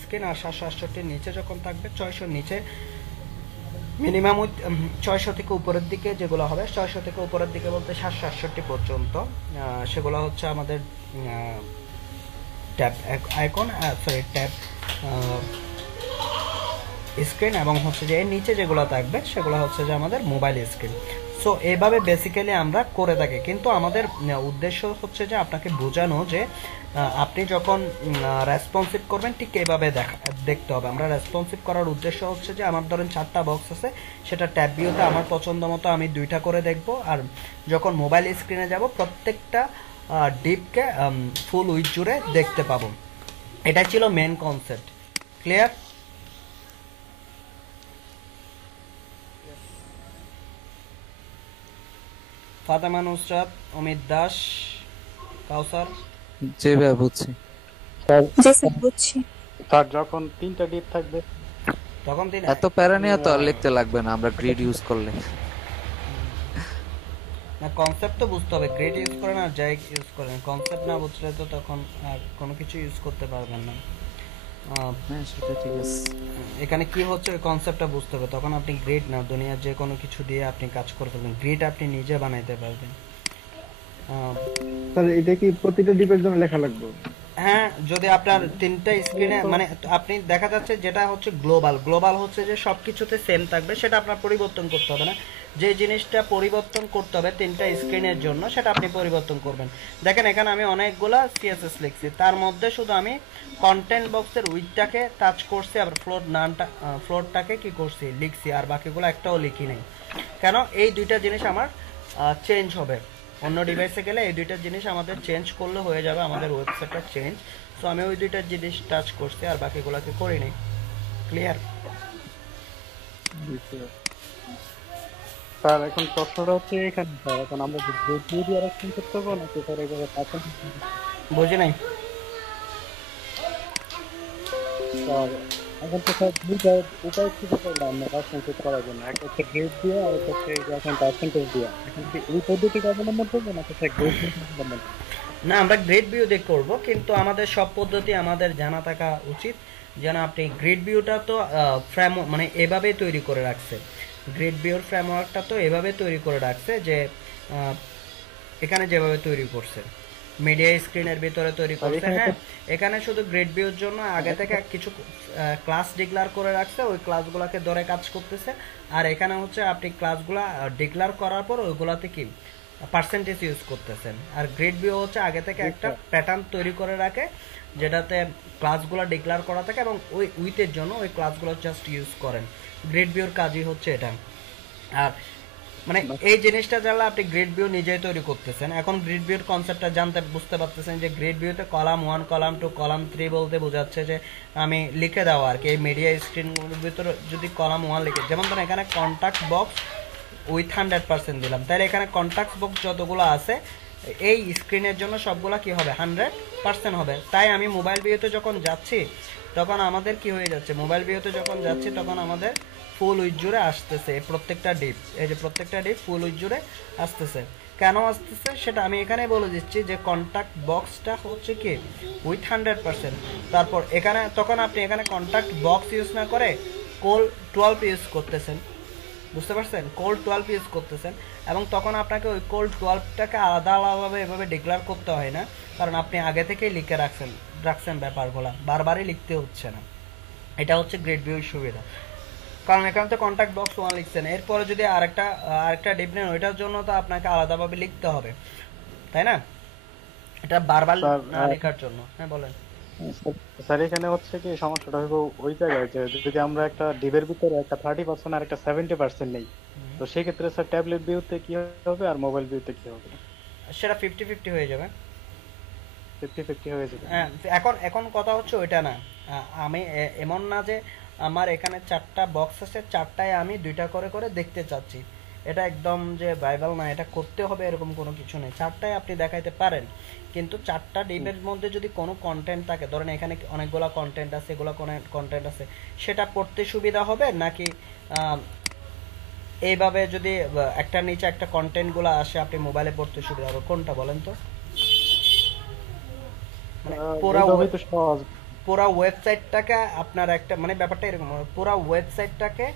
স্ক্রিন, আর 768-র নিচে যখন থাকবে 600-র নিচে মিনিমাম উইথ 600 থেকে উপরের দিকে যেগুলো হবে, 600 থেকে উপরের দিকে বলতে 768 পর্যন্ত, সেগুলো হচ্ছে আমাদের tab icon, sorry tab screen, এবং হচ্ছে যে এর নিচে যেগুলো থাকবে সেগুলো হচ্ছে যে আমাদের মোবাইল স্ক্রিন। সো এইভাবে বেসিক্যালি আমরা করে থাকি। কিন্তু আমাদের উদ্দেশ্য হচ্ছে যে আপনাকে বোঝানো যে আপনি যখন রেসপন্সিভ করবেন ঠিক এইভাবে দেখতে হবে। আমরা রেসপন্সিভ করার উদ্দেশ্য হচ্ছে যে আমার ধরেন 4টা বক্স আছে, সেটা ট্যাব ভিউতে আমার পছন্দ মতো আমি 2টা করে দেখব। আর যখন মোবাইল স্ক্রিনে যাব প্রত্যেকটা ডিপকে ফুল উইথ জুড়ে দেখতে পাবো। এটা ছিল main concept. Clear? Fatema Nusrat, Amit Das, Kausar. জি ভাইয়া বুঝছি। জি স্যার বুঝছি। তার যখন 3টা ডিপ থাকবে তখন দিন এত প্যারা নিয়ে তো আর লিখতে লাগবে না আমরা গ্রিড ইউজ করলে। না, কনসেপ্ট তো বুঝতে হবে। গ্রেড ইউজ করেন আর যাই ইউজ করেন, কনসেপ্ট না বুঝলে তো তখন কোনো কিছু ইউজ করতে পারবেন না। হ্যাঁ সেটা ঠিক আছে। এখানে কি হচ্ছে ওই কনসেপ্টটা বুঝতে হবে, তখন আপনি গ্রেড না দুনিয়ার যে কোনো কিছু দিয়ে আপনি কাজ করে ফেলবেন। গ্রেড আপনি নিজে বানাইতে পারবেন। স্যার এটা কি প্রতিটা ডিপের জন্য লেখা লাগবে? হ্যাঁ, যদি আপনার 3টা স্ক্রিনে মানে আপনি দেখা যাচ্ছে যেটা হচ্ছে গ্লোবাল হচ্ছে যে সবকিছুতে সেম থাকবে, সেটা আপনার পরিবর্তন করতে হবে না। যে জিনিসটা পরিবর্তন করতে হবে 3টা স্ক্রিনের জন্য সেটা আপনি পরিবর্তন করবেন। দেখেন এখানে আমি অনেকগুলা সিএসএস লিখছি, তার মধ্যে শুধু আমি কন্টেন্ট বক্সের উইথটাকে টাচ করছি, আবার ফ্লোরটাকে কি করছি লিখছি, আর বাকিগুলো একটাও লিখি নাই। কেন? এই 2টা জিনিস আমার চেঞ্জ হবে। অন্য ডিভাইসে গেলে এই 2টা জিনিস আমাদের চেঞ্জ করলে হয়ে যাবে আমাদের ওয়েবসাইটটা চেঞ্জ। সো আমি ওই 2টা জিনিস টাচ করছি আর বাকিগুলোকে করিনি। ক্লিয়ার? স্যার এখন প্রশ্নটা হচ্ছে এখানে স্যার এখন আমরা যে গ্রেড দিয়ে আরেকশন করতে পারবো নাকি স্যার এইভাবে পার্সেন্টেজ? বুঝি নাই স্যার এখন তো স্যার দুইটা উপায় খুঁজে পেলাম আমরা পার্সেন্টেজ করার জন্য, একটা হচ্ছে গ্রেড দিয়ে আর একটা হচ্ছে এখন পার্সেন্টেজ দিয়ে। এখন কি এই পদ্ধতিটা অবলম্বন করবো নাকি স্যার গ্রেড দিয়ে অবলম্বন করবো? না, আমরা গ্রেড ভিউ দিয়ে করব, কিন্তু আমাদের সব পদ্ধতি আমাদের জানা থাকা উচিত। যেন আপনি গ্রেড ভিউটা তো মানে এভাবেই তৈরি করে রাখছে, গ্রেড ভিউর ফ্রেমওয়ার্কটা তো এভাবে তৈরি করে রাখছে যে এখানে যেভাবে তৈরি করছে মিডিয়া স্ক্রিনের ভিতরে তৈরি করছে। হ্যাঁ, এখানে শুধু গ্রেড ভিউর জন্য আগে থেকে কিছু ক্লাস ডিক্লেয়ার করে রাখছে, ওই ক্লাসগুলোকে ধরে কাজ করতেছে। আর এখানে হচ্ছে আপনি ক্লাসগুলো ডিক্লেয়ার করার পর ওইগুলাতে কি পার্সেন্টেজ ইউজ করতেছেন। আর গ্রেড ভিউ হচ্ছে আগে থেকে একটা প্যাটার্ন তৈরি করে রাখে যেটাতে ক্লাসগুলো ডিক্লেয়ার করা থাকে, এবং ওই উইথের জন্য ওই ক্লাসগুলো জাস্ট ইউজ করেন। গ্রেড ভিউর কাজই হচ্ছে এটা। আর মানে এই জিনিসটা জানলে আপনি গ্রেড ভিউ নিজেই তৈরি করতেছেন। এখন গ্রেড ভিউর কনসেপ্টটা জানতে বুঝতে পারতেছেন যে গ্রেড ভিউতে কলাম 1, কলাম 2, কলাম 3 বলতে বোঝাচ্ছে যে আমি লিখে দেওয়া আর কি। এই মিডিয়া স্ক্রিনগুলোর ভিতরে যদি কলাম 1 লিখে, যেমন ধরেন এখানে কন্ট্যাক্ট বক্স উইথ 100% দিলাম, তাহলে এখানে কন্ট্যাক্ট বক্স যতগুলো আছে এই স্ক্রিনের জন্য সবগুলা কি হবে 100% হবে। তাই আমি মোবাইল ভিউতে যখন যাচ্ছি তখন আমাদের কি হয়ে যাচ্ছে, মোবাইল ভিউতে যখন যাচ্ছি তখন আমাদের ফুল উইথ জুড়ে আসতেছে প্রত্যেকটা ডিপ, এই যে প্রত্যেকটা ডিপ ফুল উইথ জুড়ে আসতেছে। কেন আসতেছে সেটা আমি এখানে বলে দিচ্ছি যে কন্টাক্ট বক্সটা হচ্ছে কি উইথ 100%। তারপর এখানে তখন আপনি এখানে কন্টাক্ট বক্স ইউজ না করে কোল 12 ইউজ করতেছেন, বুঝতে পারছেন, কোল 12 ইউজ করতেছেন। এবং তখন আপনাকে ওই কোল 12টাকে আলাদা আলাদাভাবে এভাবে ডিক্লেয়ার করতে হয় না, কারণ আপনি আগে থেকেই লিখে রাখছেন ব্যাপারগুলো, বারবারই লিখতে হচ্ছে না। এটা হচ্ছে গ্রেড ভিউ সুবিধা, কারণ এখানে তো কন্ট্যাক্ট বক্স 1 লিখছেন, এরপরে যদি আরেকটা ডিপ নেন ওইটার জন্য তো আপনাকে আলাদাভাবে লিখতে হবে, তাই না? এটা বারবার না লেখার জন্য। হ্যাঁ বলেন। স্যার এখানে হচ্ছে কি সমস্যাটা হইব ওই জায়গায় যে যদি আমরা একটা ডিবের ভিতরে একটা 30% আর একটা 70% নেই, তো সেই ক্ষেত্রে স্যার ট্যাবলেট ভিউতে কি হবে আর মোবাইল ভিউতে কি হবে? সেটা 50-50 হয়ে যাবে। 50-50 হয়ে যাবে। হ্যাঁ, এখন কথা হচ্ছে ওইটা না। আমি এমন না যে আমার এখানে 4টা বক্স আছে, 4টায় আমি 2টা করে করে দেখতে চাচ্ছি, এটা একদম যে বাইবেল না, এটা করতে হবে এরকম কোনো কিছু নেই। 4টায় আপনি দেখাইতে পারেন, কিন্তু 4টা ডিবের মধ্যে যদি কোনো কন্টেন্ট থাকে, ধরেন এখানে অনেকগুলো কন্টেন্ট আছে, এগুলো কন্টেন্ট আছে, সেটা পড়তে সুবিধা হবে নাকি এইভাবে যদি একটার নিচে একটা কন্টেন্টগুলো আসে আপনি মোবাইলে পড়তে সুবিধা হবে, কোনটা বলেন তো? মানে পুরা ওয়েবসাইটটাকে আপনার একটা মানে ব্যাপারটা এরকম, পুরা ওয়েবসাইটটাকে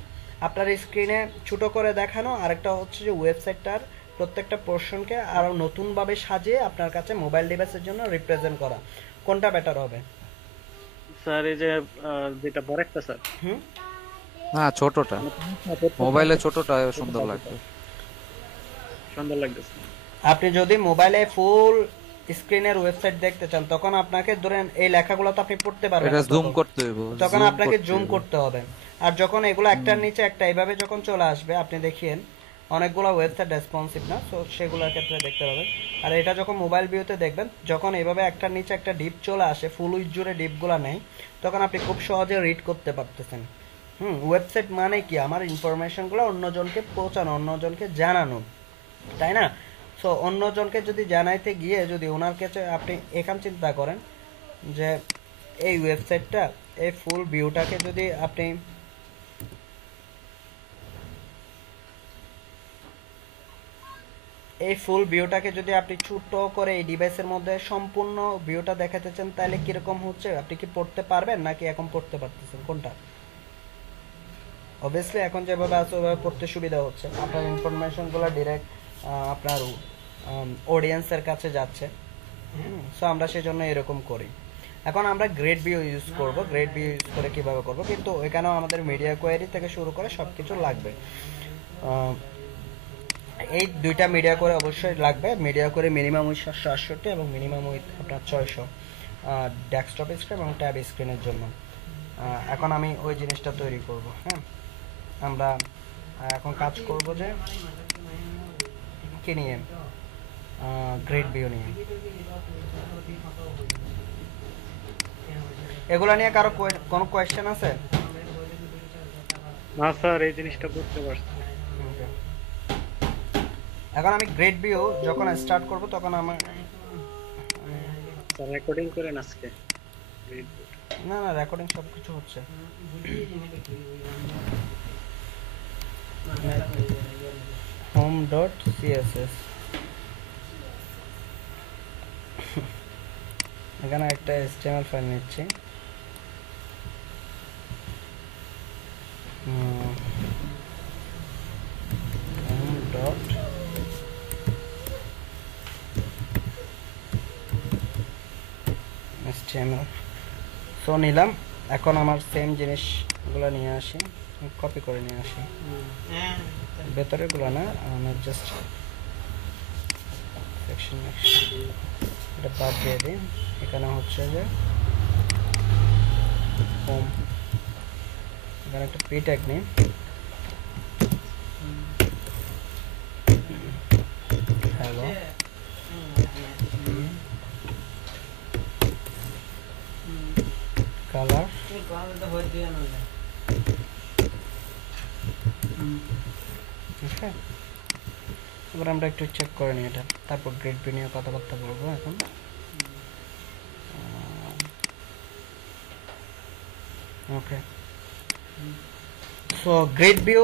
আপনার স্ক্রিনে ছোট করে দেখানো, আরেকটা হচ্ছে যে ওয়েবসাইটটার প্রত্যেকটা পোর্শনকে আরো নতুনভাবে সাজিয়ে আপনার কাছে মোবাইল ডিভাইসের জন্য রিপ্রেজেন্ট করা, কোনটা বেটার হবে? স্যার এই যে যেটা বড় একটা স্যার, না ছোটটা, মোবাইলে ছোটটা সুন্দর লাগবে, সুন্দর লাগবে। আপনি যদি মোবাইলে ফুল স্ক্রিনের ওয়েবসাইট দেখতে চান তখন আপনাকে ধরেন এই লেখাগুলো তো আপনি পড়তে পারবেন না, জুম করতে হবে, তখন আপনাকে জুম করতে হবে। আর যখন এগুলো একটার নিচে একটা এইভাবে যখন চলে আসবে, আপনি দেখিয়েন অনেকগুলো ওয়েবসাইট রেসপন্সিভ না, তো সেগুলোর ক্ষেত্রে দেখতে পাবেন। আর এটা যখন মোবাইল ভিউতে দেখবেন, যখন এইভাবে একটার নিচে একটা ডিপ চলে আসে, ফুল উইথ জুড়ে ডিপগুলো নেই, তখন আপনি খুব সহজে রিড করতে পারতেছেন। ওয়েবসাইট মানে কি আমার ইনফরমেশনগুলো অন্যজনকে পৌঁছানো, অন্যজনকে জানানো, তাই না? সো অন্যজনকে যদি জানাইতে গিয়ে যদি ওনার কাছে আপনি এখান চিন্তা করেন যে এই ওয়েবসাইটটা এই ফুল ভিউটাকে যদি আপনি ছোট করে এই ডিভাইসের মধ্যে সম্পূর্ণ ভিউটা দেখাতে চান, তাহলে কিরকম হচ্ছে? আপনি কি পড়তে পারবেন নাকি এখন পড়তে পারতেছেন, কোনটা? অবভিয়াসলি এখন যেভাবে আছে ওভাবে পড়তে সুবিধা হচ্ছে, আপনার ইনফরমেশনগুলো ডিরেক্ট আপনার অডিয়েন্সের কাছে যাচ্ছে। সো আমরা সেজন্য এরকম করি। এখন আমরা গ্রেড ভিউ ইউজ করব, গ্রেড ভিউ ইউজ করে কিভাবে করব, কিন্তু এখানেও আমাদের মিডিয়া কোয়ারি থেকে শুরু করে সবকিছু লাগবে। এই দুইটা মিডিয়া কোয়ারি অবশ্যই লাগবে। মিডিয়া কোয়ারি মিনিমাম উইথ 768 এবং মিনিমাম উইথ আপনার 600 ডেস্কটপ স্ক্রিন এবং ট্যাব স্ক্রিনের জন্য। এখন আমি ওই জিনিসটা তৈরি করব। হ্যাঁ, আমরা এখন কাজ করব যে কি নিয়ে, গ্রেড ভিউ নিয়ে। এগুলা নিয়ে কারো কোনো কোয়েশ্চেন আছে? না স্যার, এই জিনিসটা বুঝতে পারছি। এখন আমি গ্রেড ভিউ যখন স্টার্ট করব তখন আমার রেকর্ডিং করেন আজকে? না না, রেকর্ডিং সবকিছু হচ্ছে। home.css এখানে একটা HTML ফাইল নিচ্ছি। HTML সো নিলাম। এখন আমার সেম জিনিসগুলো নিয়ে আসি, কপি করে নিয়ে আসি, ভেতরেগুলো না, আমার জাস্ট সেকশন এটা বাদ দিয়ে দিই। এখানে হচ্ছে যে হোম, এখানে একটা পি ট্যাগ নিই, হ্যালো কালার, এবার আমরা একটু চেক করে নিই এটা, তারপর গ্রেড বি নিয়ে কথাবার্তা বলবো এখন। ওকে, সো গ্রেড ভিউ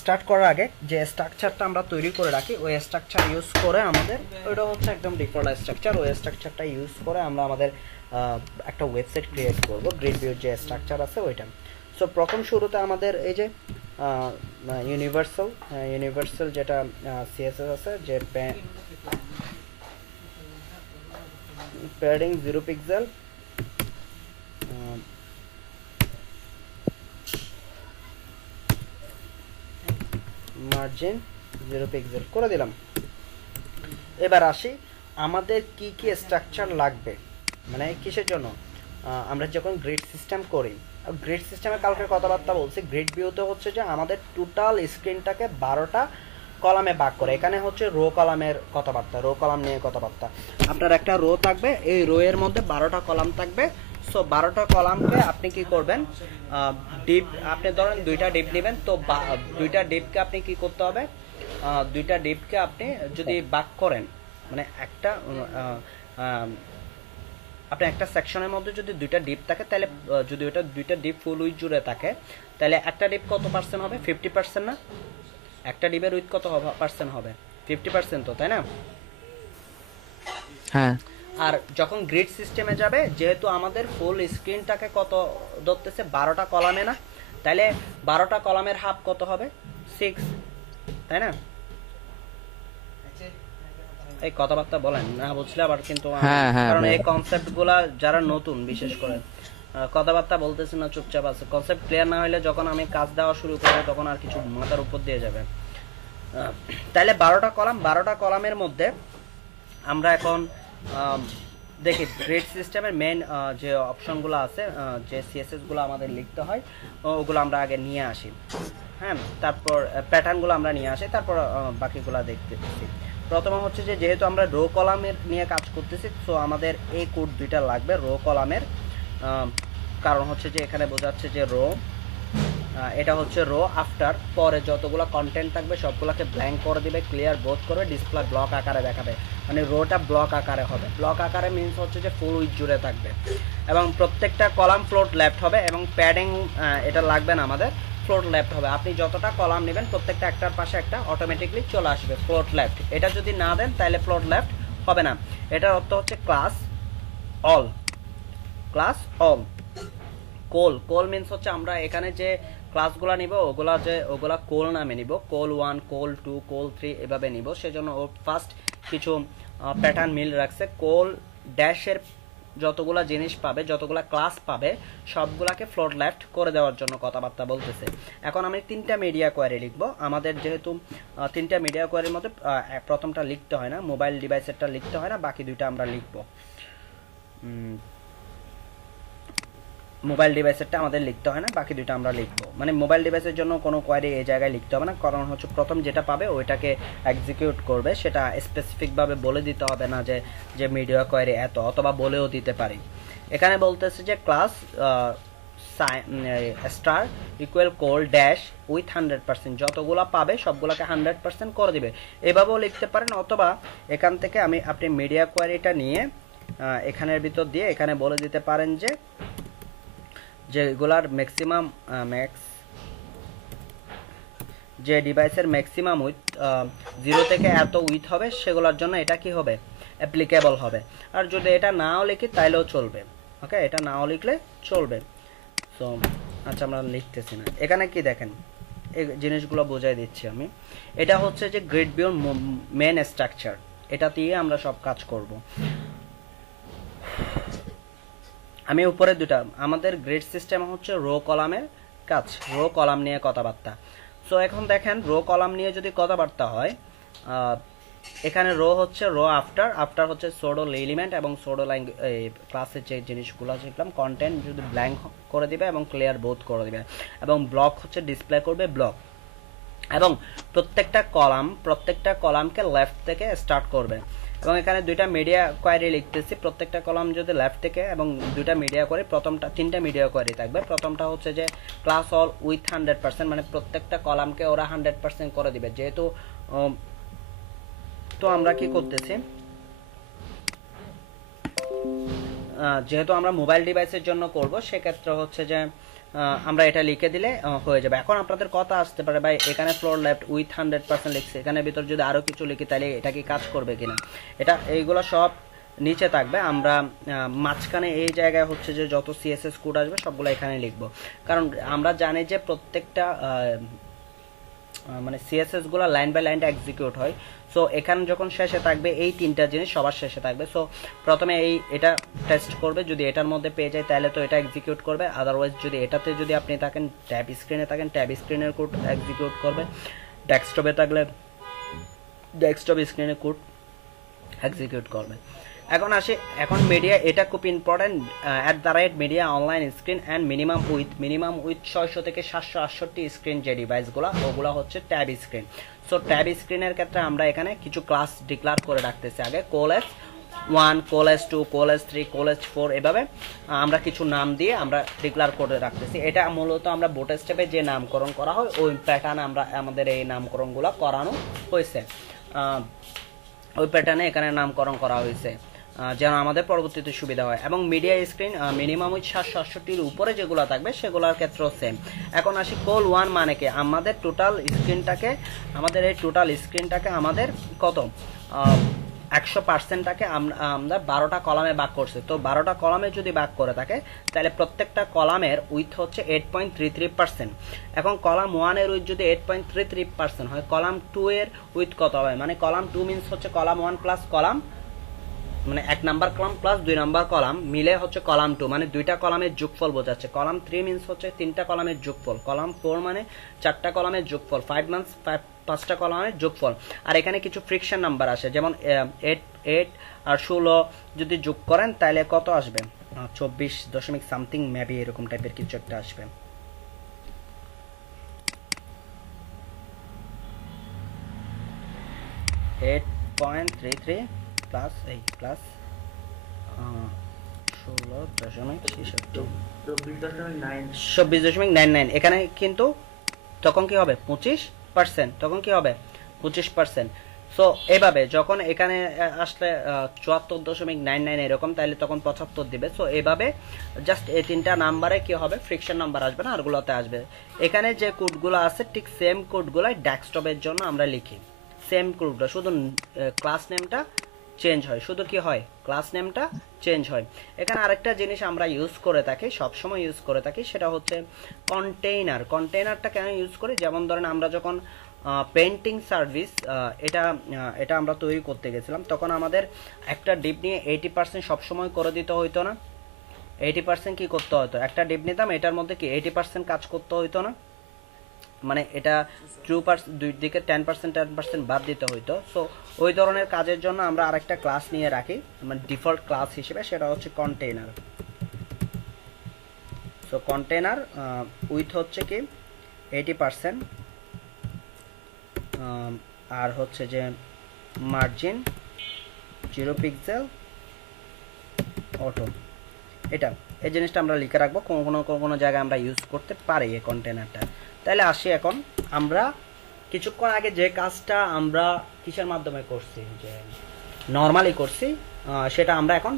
স্টার্ট করার আগে যে স্ট্রাকচারটা আমরা তৈরি করে রাখি, ওই স্ট্রাকচার ইউজ করে আমাদের, ওইটা হচ্ছে একদম ডিফল্ট স্ট্রাকচার, ওই স্ট্রাকচারটা ইউজ করে আমরা আমাদের একটা ওয়েবসাইট ক্রিয়েট করব গ্রেড ভিউর যে স্ট্রাকচার আছে ওইটা। সো প্রথম শুরুতে আমাদের এই যে ইউনিভার্সাল যেটা সিএসএস আছে, যে প্যাডিং 0 পিক্সেল, মার্জিন 0 পিক্সেল করে দিলাম। এবার আসি আমাদের কি কি স্ট্রাকচার লাগবে, মানে কিসের জন্য আমরা যখন গ্রিড সিস্টেম করি। গ্রিড সিস্টেমের কালকে কথাবার্তা বলছি। গ্রিড ভিউতে হচ্ছে যে আমাদের টোটাল স্ক্রিনটাকে 12টা কলামে ভাগ করে, এখানে হচ্ছে রো কলামের কথাবার্তা, রো কলাম নিয়ে কথাবার্তা। আপনার একটা রো থাকবে, এই রো এর মধ্যে 12টা কলাম থাকবে। সো 12টা কলামকে আপনি কি করবেন, ডিপ, আপনি ধরেন 2টা ডিপ নেবেন, তো 2টা ডিপকে আপনি কি করতে হবে, 2টা ডিপকে আপনি যদি ভাগ করেন, মানে একটা আপনি একটা সেকশনের মধ্যে যদি 2টা ডিপ থাকে, তাহলে যদি ওটা 2টা ডিপ ফুল উইথ জুড়ে থাকে, তাহলে একটা ডিপ কত পার্সেন্ট হবে, 50% না? একটা ডিপের উইথ কত পার্সেন্ট হবে, 50% তো, তাই না? হ্যাঁ। আর যখন গ্রিড সিস্টেমে যাবে, যেহেতু আমাদের ফুল স্ক্রিনটাকে কত ধরতেছে, 12টা কলামে না, তাহলে 12টা কলামের হাফ কত হবে, 6, তাই না? এই কথাবার্তা বলেন না বুঝলে আবার কিন্তু, কারণ এই কনসেপ্ট গুলা যারা নতুন, বিশেষ করে কথাবার্তা বলতেছে না, চুপচাপ আছে, কনসেপ্ট ক্লিয়ার না হলে যখন আমি কাজ দেওয়া শুরু করবো তখন আর কিছু মাথার উপর দিয়ে যাবে। তাহলে 12টা কলাম, 12টা কলামের মধ্যে আমরা এখন দেখি গ্রিড সিস্টেমের মেন যে অপশনগুলো আছে, যে সিএসএস গুলো আমাদের লিখতে হয়, ওগুলো আমরা আগে নিয়ে আসি। হ্যাঁ, তারপর প্যাটার্নগুলো আমরা নিয়ে আসি, তারপর বাকিগুলো দেখতেছি। প্রথমে হচ্ছে যে যেহেতু আমরা রো কলামের নিয়ে কাজ করতেছি, সো আমাদের এই কোড 2টা লাগবে রো কলামের। কারণ হচ্ছে যে এখানে বোঝাচ্ছে যে রো, এটা হচ্ছে রো, আফটার পরে যতগুলো কন্টেন্ট থাকবে সবগুলোকে ব্ল্যাঙ্ক করে দিবে, ক্লিয়ার বোথ করবে, ডিসপ্লে ব্লক আকারে দেখাবে, মানে রোটা ব্লক আকারে হবে। ব্লক আকারে মিনস হচ্ছে যে ফুল উইথ জুড়ে থাকবে, এবং প্রত্যেকটা কলাম ফ্লোট লেফট হবে, এবং প্যাডিং এটা লাগবে না আমাদের, ফ্লোট লেফট হবে। আপনি যতটা কলাম নেবেন প্রত্যেকটা একটার পাশে একটা অটোমেটিকলি চলে আসবে ফ্লোট লেফট। এটা যদি না দেন তাহলে ফ্লোট লেফট হবে না। এটার অর্থ হচ্ছে ক্লাস অল, ক্লাস অল। কোল মিনস হচ্ছে আমরা এখানে যে ক্লাসগুলো নিব ওগুলা কোল নামে নিব, কোল 1, কোল 2, কোল 3 এভাবে নিব। সেজন্য ও ফার্স্ট কিছু প্যাটার্ন মিল রাখছে। কোল ড্যাশের যতগুলা জিনিস পাবে, যতগুলা ক্লাস পাবে, সবগুলাকে ফ্লোট লেফট করে দেওয়ার জন্য কথাবার্তা বলতেছে। এখন আমি 3টা মিডিয়া কোয়ারি লিখবো। আমাদের যেহেতু 3টা মিডিয়া কোয়ারির মধ্যে প্রথমটা লিখতে হয় না, মোবাইল ডিভাইসেরটা লিখতে হয় না, বাকি 2টা আমরা লিখবো। মোবাইল ডিভাইসেরটা আমাদের লিখতে হয় না, বাকি 2টা আমরা লিখবো। মানে মোবাইল ডিভাইসের জন্য কোনো কোয়ারি এই জায়গায় লিখতে হবে না, কারণ হচ্ছে প্রথম যেটা পাবে ওইটাকে এক্সিকিউট করবে, সেটা স্পেসিফিকভাবে বলে দিতে হবে না যে মিডিয়া কোয়ারি এত, অথবা বলেও দিতে পারি। এখানে বলতেছে যে class star equal col dash with 100%, যতগুলা পাবে সবগুলাকে 100% করে দিবে, এভাবেও লিখতে পারেন। অথবা এখান থেকে আপনি মিডিয়া কোয়ারিটা নিয়ে এখানের ভিতর দিয়ে এখানে বলে দিতে পারেন যে এগুলার ম্যাক্সিমাম যে ডিভাইসের ম্যাক্সিমাম উইথ 0 থেকে এত উইথ হবে, সেগুলোর জন্য এটা কি হবে, অ্যাপ্লিকেবল হবে। আর যদি এটা নাও লিখি তাইলেও চলবে। ওকে, এটা নাও লিখলে চলবে। সো আচ্ছা, আমরা লিখতেছি না। এখানে কি দেখেন, এই জিনিসগুলো বোঝাই দিচ্ছি আমি। এটা হচ্ছে যে গ্রিড ভিউর মেন স্ট্রাকচার, এটা দিয়ে আমরা সব কাজ করব। আমি উপরে 2টা, আমাদের গ্রিড সিস্টেম হচ্ছে রো কলামের কাজ, রো কলাম নিয়ে কথাবার্তা। সো এখন দেখেন রো কলাম নিয়ে যদি কথাবার্তা হয়, এখানে রো হচ্ছে রো আফটার হচ্ছে সোডো এলিমেন্ট এবং সোডো ক্লাসের যে জিনিসগুলো শিখলাম, কন্টেন্ট যদি ব্ল্যাঙ্ক করে দিবে এবং ক্লিয়ার বোথ করে দিবে, এবং ব্লক হচ্ছে ডিসপ্লে করবে ব্লক, এবং প্রত্যেকটা কলামকে লেফট থেকে স্টার্ট করবে। এবং এখানে 2টা মিডিয়া কোয়ারি লিখতেছি, প্রত্যেকটা কলাম যদি লেফট থেকে, এবং 2টা মিডিয়া কোয়ারি, 3টা মিডিয়া কোয়ারি থাকবে। প্রথমটা হচ্ছে যে ক্লাস অল উইথ 100%, মানে প্রত্যেকটা কলামকে ওরা 100% করে দিবে। যেহেতু তো আমরা কি করতেছি, যেহেতু আমরা মোবাইল ডিভাইসের জন্য করব সেক্ষেত্রে হচ্ছে যে আমরা এটা লিখে দিলে হয়ে যাবে। এখন আপনাদের কথা আসতে পারে ভাই এখানে ফ্লোর লেফট উইথ 100% লিখছে, এখানে ভিতর যদি আরো কিছু লিখি তাহলে এটা কি কাজ করবে কিনা, এটা এইগুলো সব নিচে থাকবে। আমরা মাঝখানে এই জায়গায় হচ্ছে যে যত সিএসএস কোড আসবে সবগুলো এখানে লিখবো, কারণ আমরা জানি যে প্রত্যেকটা মানে সিএসএস গুলো লাইন বাই লাইন এক্সিকিউট হয়। সো এখানে যখন শেষে থাকবে এই তিনটা জিনিস সবার শেষে থাকবে। সো প্রথমে এটা টেস্ট করবে, যদি এটার মধ্যে পেয়ে যায় তাহলে তো এটা এক্সিকিউট করবে, আদারওয়াইজ যদি এটাতে যদি আপনি থাকেন ট্যাব স্ক্রিনে থাকেন ট্যাব স্ক্রিনের কোড এক্সিকিউট করবে, ডেস্কটপে থাকলে ডেস্কটপ স্ক্রিনের কোড এক্সিকিউট করবে। এখন আসে, এখন মিডিয়া এটা খুব important, @media online screen and minimum with 600 থেকে 768 স্ক্রিন যে ডিভাইসগুলো ওগুলো হচ্ছে ট্যাব স্ক্রিন। সো ট্যাব স্ক্রিনের ক্ষেত্রে আমরা এখানে কিছু ক্লাস ডিক্লেয়ার করে রাখতেছি আগে, cols1 cols2 cols3 cols4 এভাবে আমরা কিছু নাম দিয়ে আমরা ডিক্লেয়ার করে রাখতেছি। এটা মূলত আমরা বুটস্ট্র্যাপে যে নামকরণ করা হয় ওই প্যাটার্নে আমরা আমাদের এই নামকরণগুলো করানো হয়েছে, ওই প্যাটার্নে এখানে নামকরণ করা হয়েছে যেন আমাদের পরবর্তীতে সুবিধা হয়। এবং মিডিয়া স্ক্রিন মিনিমাম 768-র উপরে যেগুলো থাকবে সেগুলোর ক্ষেত্রেও সেম। এখন আসি কোল 1 মানে কি, আমাদের টোটাল স্ক্রিনটাকে আমাদের কত 100%টাকে আমরা 12টা কলামে ভাগ করছি। তো 12টা কলামে যদি ভাগ করে থাকে তাহলে প্রত্যেকটা কলামের উইথ হচ্ছে 8.33%। এখন কলাম 1 এর উইথ যদি 8.33% হয়, কলাম 2 এর উইথ কত হবে, মানে কলাম 2 মিন্স হচ্ছে কলাম 1 প্লাস কলাম, মানে 1 number column plus 2 number column মিলে হচ্ছে কলাম 2, মানে দুইটা কলামের যোগফল বোঝাচ্ছে। কলাম 3 মিন্স হচ্ছে 3টা কলামের যোগফল, কলাম 4 মানে 4টা কলামের যোগফল, 5 মান্স 5টা কলামের যোগফল। আর এখানে কিছু ফ্রিকশন নাম্বার আসে, যেমন 8 আর 16 যদি যোগ করেন তাহলে কত আসবে, 24 সামথিং মেবি এরকম টাইপের কিছু একটা আসবে। প্লাস 24.99 এখানে কিন্তু তখন কি হবে 25%, তখন কি হবে 25%। সো এইভাবে যখন এখানে আসলে 74.99 এরকম তাহলে তখন 75 দিবে। সো এইভাবে জাস্ট এই তিনটা নাম্বারে কি হবে ফ্রিকশন নাম্বার আসবে না, আরগুলোতে আসবে। এখানে যে কোডগুলো আছে ঠিক সেম কোডগুলাই ডেস্কটপের জন্য আমরা লিখি, সেম কোডটা, শুধু ক্লাস নেমটা চেঞ্জ হয়, শুধু কি হয় ক্লাস নেমটা চেঞ্জ হয়। এখানে আরেকটা জিনিস আমরা ইউজ করে থাকি, সবসময় ইউজ করে থাকি, সেটা হচ্ছে কন্টেইনার। কন্টেইনারটা কেন ইউজ করি, যেমন ধরেন আমরা যখন পেন্টিং সার্ভিস এটা আমরা তৈরি করতে গেছিলাম তখন আমাদের একটা ডিপ নিয়ে 80% সবসময় করে দিতে হইতো না, 80% কি করতে হতো, একটা ডিপ নিতাম এটার মধ্যে কি 80% কাজ করতে হইতো না, মানে এটা 2% দুই দিকে 10% বাদ দিতে হইতো। সো ওই ধরনের কাজের জন্য আমরা আরেকটা ক্লাস নিয়ে রাখি, মানে ডিফল্ট ক্লাস হিসেবে, সেটা হচ্ছে কন্টেইনার। সো কন্টেইনার উইথ হচ্ছে কি 80%, আর হচ্ছে যে মার্জিন 0 পিক্সেল অটো, এটা এই জিনিসটা আমরা লিখে রাখবো, কোনো জায়গায় আমরা ইউজ করতে পারি এই কন্টেইনারটা। তাহলে আসি, এখন আমরা কিছুক্ষণ আগে যে কাজটা আমরা কিসের মাধ্যমে করছি, যে নর্মালি করছি, সেটা আমরা এখন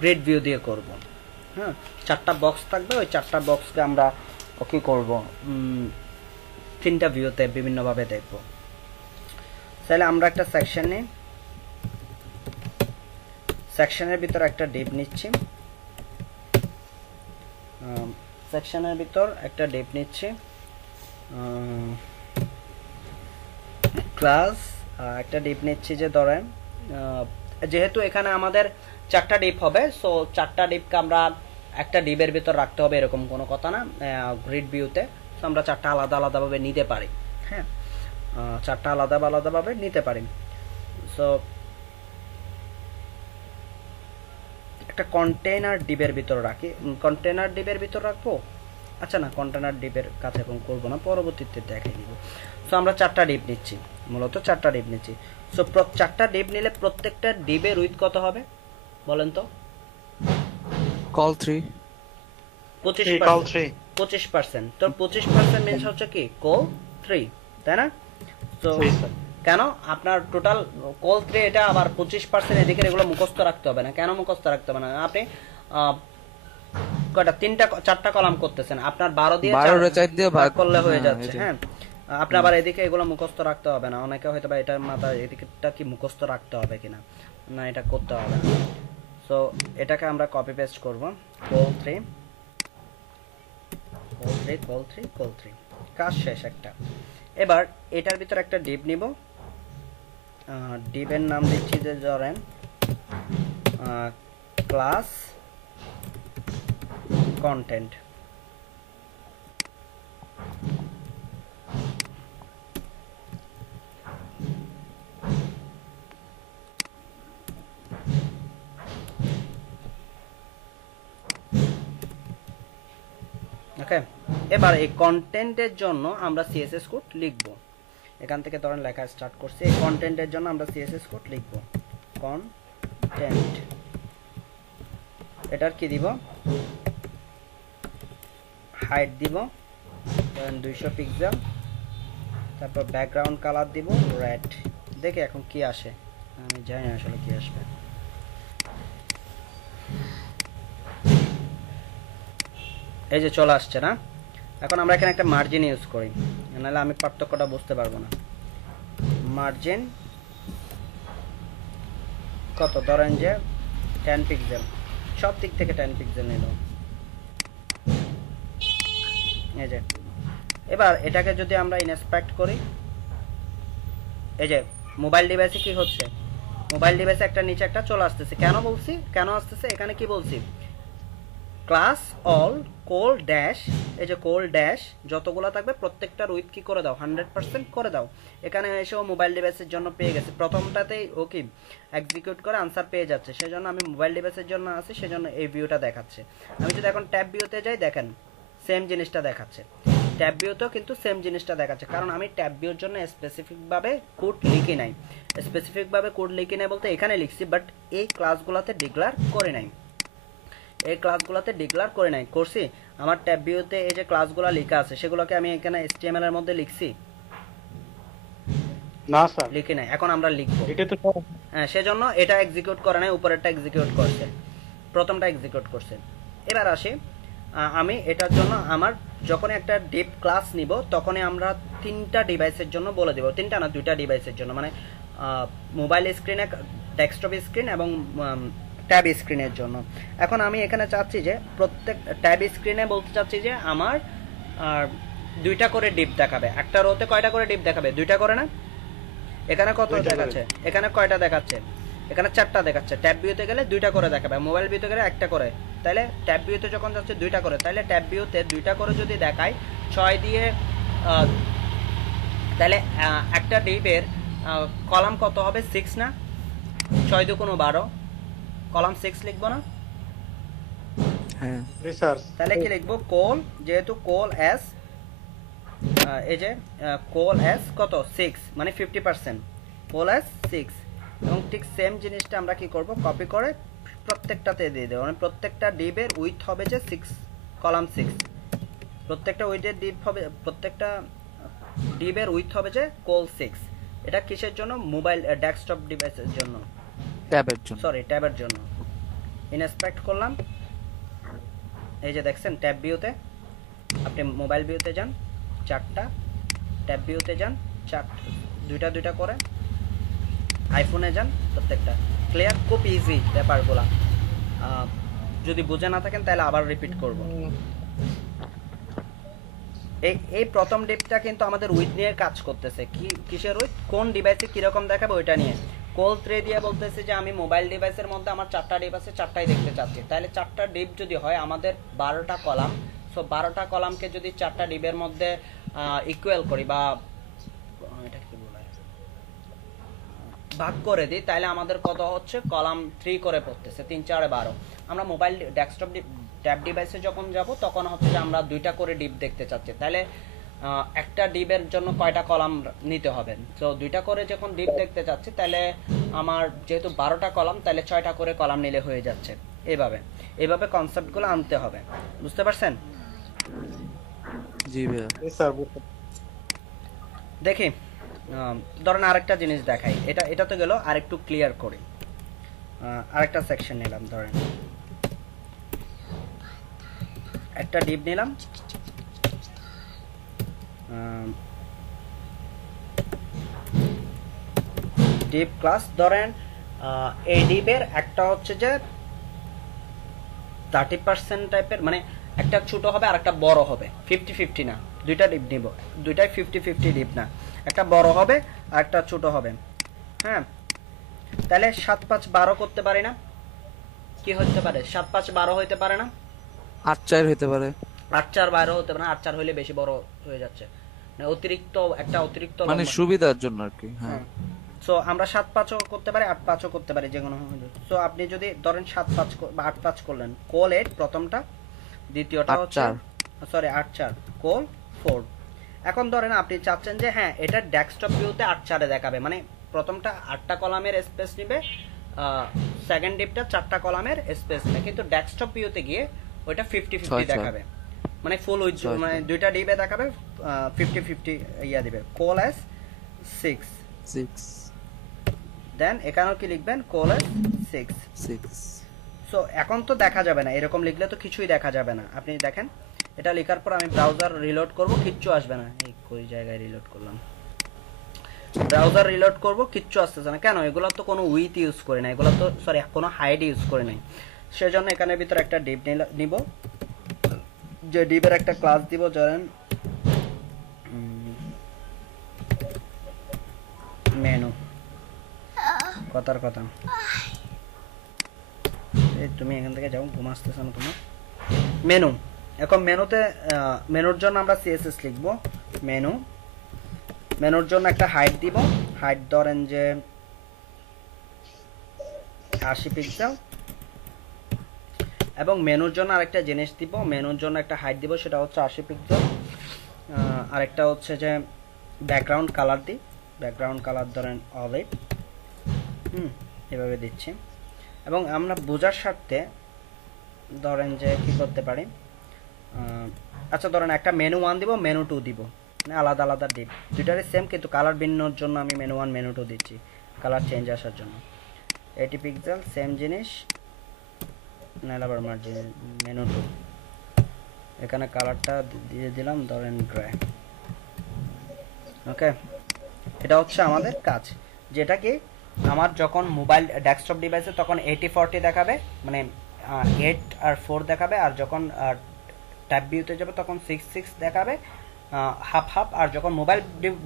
গ্রিড ভিউ দিয়ে করব। হ্যাঁ, 4টা বক্স থাকবে, ওই 4টা বক্সকে আমরা কি করব, 3টা ভিউতে বিভিন্নভাবে দেখব। তাহলে আমরা একটা সেকশন নিই, সেকশনের ভিতর একটা ডিপ নিচ্ছি, সেকশনের ভিতর একটা ডিপ নিচ্ছি, ক্লাস একটা ডিপ নিচ্ছি, যে ধরেন যেহেতু এখানে আমাদের 4টা ডিপ হবে, সো 4টা ডিপকে আমরা একটা ডিপের ভিতর রাখতে হবে এরকম কোনো কথা না গ্রিড ভিউতে। সো আমরা 4টা আলাদা আলাদাভাবে নিতে পারি, হ্যাঁ 4টা আলাদাভাবে নিতে পারি। সো একটা কন্টেইনার ডিপের ভিতর রাখি, কন্টেইনার ডিপের ভিতর রাখবো, আচ্ছা না কন্টেইনার ডিপের কাছে এখন করবো না, পরবর্তীতে দেখাই দিব। সো আমরা 4টা ডিপ নিচ্ছি, মূলত 4টা ডিপ নিচ্ছি। সো 4টা ডিপ নিলে প্রত্যেকটা ডিপের উইথ কত হবে বলেন তো, কল 3 25%। তো 25% মিন্স হচ্ছে কি কল 3, তাই না? তো কেন আপনার টোটাল কল 3 এটা আবার 25% এদিকে এগুলো মুখস্থ রাখতে হবে না। কেন মুখস্থ রাখতে হবে না? আপনি কয়টা 3টা 4টা কলাম করতেছেন, আপনার 12 দিয়ে 4 দিয়ে ভাগ করলে হয়ে হ্যাঁ, যাচ্ছে। এই যে। হ্যাঁ, আপনি আবার এদিকে এগুলো মুখস্থ রাখতে হবে না। অনেকে হয়তো বা এটার মাথায় এদিকেটা কি মুখস্থ রাখতে হবে কিনা, না এটা করতে হবে না। সো এটাকে আমরা কপি পেস্ট করব, কল 3 কল 3 কল 3 কল 3, কাজ শেষ একটা। এবার এটার ভিতর একটা ডিপ নিব, ডিপের নাম দিচ্ছি যে ধরেন ক্লাস কন্টেন্ট। ওকে, এবার এই কন্টেন্টের জন্য আমরা সিএসএস কোড লিখব। এখান থেকে ধরেন লেখা স্টার্ট করছি, এই কন্টেন্টের জন্য আমরা সিএসএস কোড লিখব। কন্টেন্ট, এটার কি দিব, হাইট দিব 200 পিক্সেল, তারপর ব্যাকগ্রাউন্ড কালার দিব রেড। দেখে এখন কি আসে, আমি জানি না আসলে কি আসবে। এই যে চলে আসছে না। এখন আমরা এখানে একটা মার্জিন ইউজ করি, নাহলে আমি পার্থক্যটা বুঝতে পারবো না। মার্জিন কত, ধরেন যে 10 পিক্সেল, সব দিক থেকে 10 পিক্সেল নিল। এই যে এবার এটাকে যদি আমরা ইনস্পেক্ট করি, এই যে মোবাইল ডিভাইসে কি হচ্ছে, মোবাইল ডিভাইসে একটা নিচে একটা চলে আসতেছে। কেন বলছি কেন আসতেছে, এখানে কি বলছি, ক্লাস অল কোল ড্যাশ, এই যে কোল ড্যাশ যতগুলো থাকবে প্রত্যেকটার উইথ কি করে দাও 100% করে দাও। এখানে এসেও মোবাইল ডিভাইসের জন্য পেয়ে গেছে, প্রথমটাতেই ও কি এক্সিকিউট করে আনসার পেয়ে যাচ্ছে, সেজন্য আমি মোবাইল ডিভাইসের জন্য আছি, সেজন্য এই ভিউটা দেখাচ্ছে। আমি যদি এখন ট্যাব ভিউতে যাই, দেখেন সেম জিনিসটা দেখাচ্ছে, ট্যাব ভিউতেও কিন্তু সেম জিনিসটা দেখাচ্ছে, কারণ আমি ট্যাব ভিউর জন্য স্পেসিফিকভাবে কোড লিখি নাই। স্পেসিফিকভাবে কোড লিখি নাই বলতে এখানে লিখছি, বাট এই ক্লাসগুলোতে ডিক্লেয়ার করে নাই। এই ক্লাসগুলোতে ডিক্লেয়ার করে নাই, করছি আমার ট্যাব ভিউতে এই যে ক্লাসগুলো লেখা আছে সেগুলোকে আমি এখানে HTML এর মধ্যে লিখছি না স্যার, লিখি নাই। এখন আমরা লিখবো, এটা তো সব হ্যাঁ, সেজন্য এটা এক্সিকিউট করে নাই, উপরেরটা এক্সিকিউট করছে, প্রথমটা এক্সিকিউট করছে। এবার আসি, আমি এটার জন্য আমার যখন একটা ডিপ ক্লাস নিব তখনই আমরা 3টা ডিভাইসের জন্য বলে দেব, 3টা না 2টা ডিভাইসের জন্য, মানে মোবাইল স্ক্রিনে, ডেস্কটপ স্ক্রিন এবং ট্যাব স্ক্রিনের জন্য। এখন আমি এখানে চাচ্ছি যে প্রত্যেক ট্যাব স্ক্রিনে বলতে চাচ্ছি যে আমার 2টা করে ডিপ দেখাবে, একটা রোতে কয়টা করে ডিপ দেখাবে, 2টা করে না। এখানে কত দেখাচ্ছে, এখানে কয়টা দেখাচ্ছে, এখানে 4টা দেখাচ্ছে। ট্যাব ভিউতে গেলে 2টা করে দেখাবে, মোবাইল ভিউতে গেলে একটা করে। তাহলে ট্যাব ভিউতে যখন যাচ্ছে 2টা করে, তাহলে ট্যাব ভিউতে 2টা করে যদি দেখায় 6 দিয়ে, তাহলে একটা ডিপের কলাম কত হবে, 6 না, 6 2 12, কলাম 6 লিখবো না। হ্যাঁ রিসার্চ তাহলে কি লিখবো, কোল, যেহেতু কোল এস, এই যে কোল এস কত 6, মানে 50%, কোল এস 6। এবং ঠিক সেম জিনিসটা আমরা কি করব, কপি করে প্রত্যেকটাতে দিয়ে দেবো, মানে প্রত্যেকটা ডিপের উইথ হবে যে 6, কলাম 6, প্রত্যেকটা উইথের ডিপ হবে, প্রত্যেকটা ডিপের উইথ হবে যে কোল 6। এটা কিসের জন্য, মোবাইল ডেস্কটপ ডিভাইসের জন্য, ট্যাবের জন্য। সরি ট্যাবের জন্য। ইনস্পেক্ট করলাম, এই যে দেখছেন ট্যাব ভিউতে, আপনি মোবাইল ভিউতে যান 4টা, ট্যাব ভিউতে যান 2টা 2টা করে, আইফোনে যান প্রত্যেকটা। ক্লিয়ার, খুব ইজি ব্যাপারগুলা। যদি বুঝে না থাকেন তাহলে আবার রিপিট করব। এই প্রথম ডিপটা কিন্তু আমাদের উইথ নিয়ে কাজ করতেছে, কি কিসের উইথ, কোন ডিভাইসে কিরকম দেখাবে ওইটা নিয়ে। কোল 3 দিয়ে বলতেছে যে আমি মোবাইল ডিভাইসের মধ্যে আমার 4টা ডিপ আছে, 4টাই দেখতে চাচ্ছি। তাহলে 4টা ডিপ যদি হয় আমাদের 12টা কলাম, সো 12টা কলামকে যদি 4টা ডিপের মধ্যে ইকুয়াল করি বা এটা কি বলে ভাগ করে দিই, তাহলে আমাদের কত হচ্ছে, কলাম 3 করে পড়তেছে, 3 4 12। আমরা মোবাইল ডেস্কটপ ট্যাব ডিভাইসে যখন যাব তখন হচ্ছে যে আমরা 2টা করে ডিপ দেখতে চাচ্ছি, তাহলে একটা ডিপের জন্য কয়টা কলাম নিতে হবে, তো 2টা করে যখন ডিপ দেখতে চাচ্ছি তাহলে আমার যেহেতু 12টা কলাম, তাহলে 6টা করে কলাম নিলে হয়ে যাচ্ছে। এইভাবে কনসেপ্টগুলো আনতে হবে, বুঝতে পারছেন? জি ভাইয়া। স্যার দেখি ধরেন আরেকটা জিনিস দেখাই, এটা তো গেল, আরেকটু ক্লিয়ার করি। আরেকটা সেকশন নিলাম, ধরেন একটা ডিপ নিলাম, ডিপ ক্লাস। ধরেন এই ডিপের একটা হচ্ছে যে 30% টাইপের, মানে একটা ছোট হবে আর একটা বড় হবে, 50-50 না, দুইটা ডিপ নিব, দুইটাই 50-50 ডিপ না, একটা বড় হবে আর একটা ছোট হবে। হ্যাঁ, তাহলে 7-5-12 করতে পারি না? কি হতে পারে? 7-5-12 হইতে পারে না? 8-4 হতে পারে, 8-4-12 হতে পারে না? 8-4 হইলে বেশি বড় হয়ে যাচ্ছে, মানে অতিরিক্ত একটা অতিরিক্ত মানে লম্বা। সুবিধার জন্য আর কি। হ্যাঁ, সো আমরা 7-5ও করতে পারি, 8-5ও করতে পারি, যে কোনো। সো আপনি যদি ধরেন 7-5 বা 8-5 করলেন, কোল 8 প্রথমটা, দ্বিতীয়টা হচ্ছে 8-4 সরি 8-4, কোল 4। এখন ধরেন আপনি চাচ্ছেন যে হ্যাঁ এটা ডেস্কটপ ভিউতে 8-4 এ দেখাবে, মানে প্রথমটা 8টা কলামের স্পেস নেবে, সেকেন্ড ডিপটা 4টা কলামের স্পেস নেবে, কিন্তু ডেস্কটপ ভিউতে গিয়ে ওইটা 50-50 দেখাবে, মানে ফুল উইথ, মানে দুইটা ডিপে দেখাবে 50-50 ইয়া দিবে, কোল এস 6। দেন এখানেও কি লিখবেন? কোল এস 6। সো এখন তো দেখা যাবে না, এরকম লিখলে তো কিছুই দেখা যাবে না। আপনি দেখেন এটা লেখার পর আমি ব্রাউজার রিলোড করব, কিচ্ছু আসবে না। এই কই জায়গায় রিলোড করলাম, ব্রাউজার রিলোড করব, কিচ্ছু আসতেছে না। কেন? এগুলো তো কোনো উইথ ইউজ করে না, এগুলো তো সরি কোনো হাইড ইউজ করে নাই। সেজন্য এখানের ভিতর একটা ডিপ নিব, যে ডিপের একটা ক্লাস দিব, ধরেন মেনু, কথার কথা। তুমি এখান থেকে যাও, ঘুম আসতেছে না তোমার। মেনু, এখন মেনুতে মেনুর জন্য আমরা সিএসএস লিখব, মেনুর জন্য একটা হাইট দিব, হাইট ধরেন যে 80 পিক্সেল, এবং মেনুর জন্য আরেকটা জিনিস দিব, মেনুর জন্য একটা হাইট দিব, সেটা হচ্ছে 80 পিক্সেল। আরেকটা হচ্ছে যে ব্যাকগ্রাউন্ড কালার দিই, ব্যাকগ্রাউন্ড কালার ধরেন অলিভ, এভাবে দিচ্ছি। এবং আমরা বোঝার স্বার্থে ধরেন যে কি করতে পারি, আচ্ছা ধরেন একটা মেনু 1 দিব, মেনু 2 দিব, মানে আলাদা আলাদা ডিপ, দুইটারই সেম কিন্তু কালার ভিন্নর জন্য আমি মেনু 1 মেনু 2 দিচ্ছি, কালার চেঞ্জ আসার জন্য। 80 পিক্সেল সেম জিনিস, নেলাবার মার্জিন মেনু 2, এখানে কালারটা দিয়ে দিলাম ধরেন গ্রে। ওকে, এটা হচ্ছে আমাদের কাজ, যেটা কি আমার যখন মোবাইল ডেস্কটপ ডিভাইসে তখন 80-40 দেখাবে, মানে 8 আর 4 দেখাবে, আর যখন ট্যাব ভিউতে যাবে তখন 6-6 দেখাবে, হাফ হাফ, আর যখন মোবাইল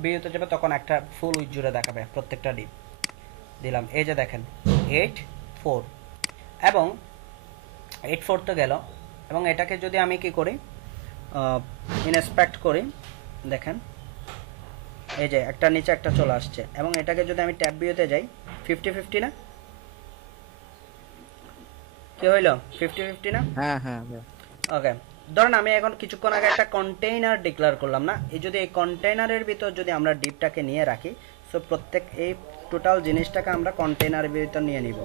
ভিউতে যাবে তখন একটা ফুল উইথ জুড়ে দেখাবে প্রত্যেকটা ডিপ দিলাম। এই যে দেখেন 8-4 এবং 8-4 তো গেল, এবং এটাকে যদি আমি কি করি ইনস্পেক্ট করি, দেখেন এই যে একটা নিচে একটা চলে আসছে, এবং এটাকে যদি আমি ট্যাব ভিউতে যাই 50-50 না? কি হইল? 50-50 না? হ্যাঁ হ্যাঁ। ওকে, ধরেন আমি এখন কিছুক্ষণ আগে একটা কন্টেইনার ডিক্লেয়ার করলাম না, এই যদি এই কন্টেইনারের ভিতর যদি আমরা ডিপটাকে নিয়ে রাখি, সো প্রত্যেক এই টোটাল জিনিসটাকে আমরা কন্টেইনারের ভিতর নিয়ে নিব,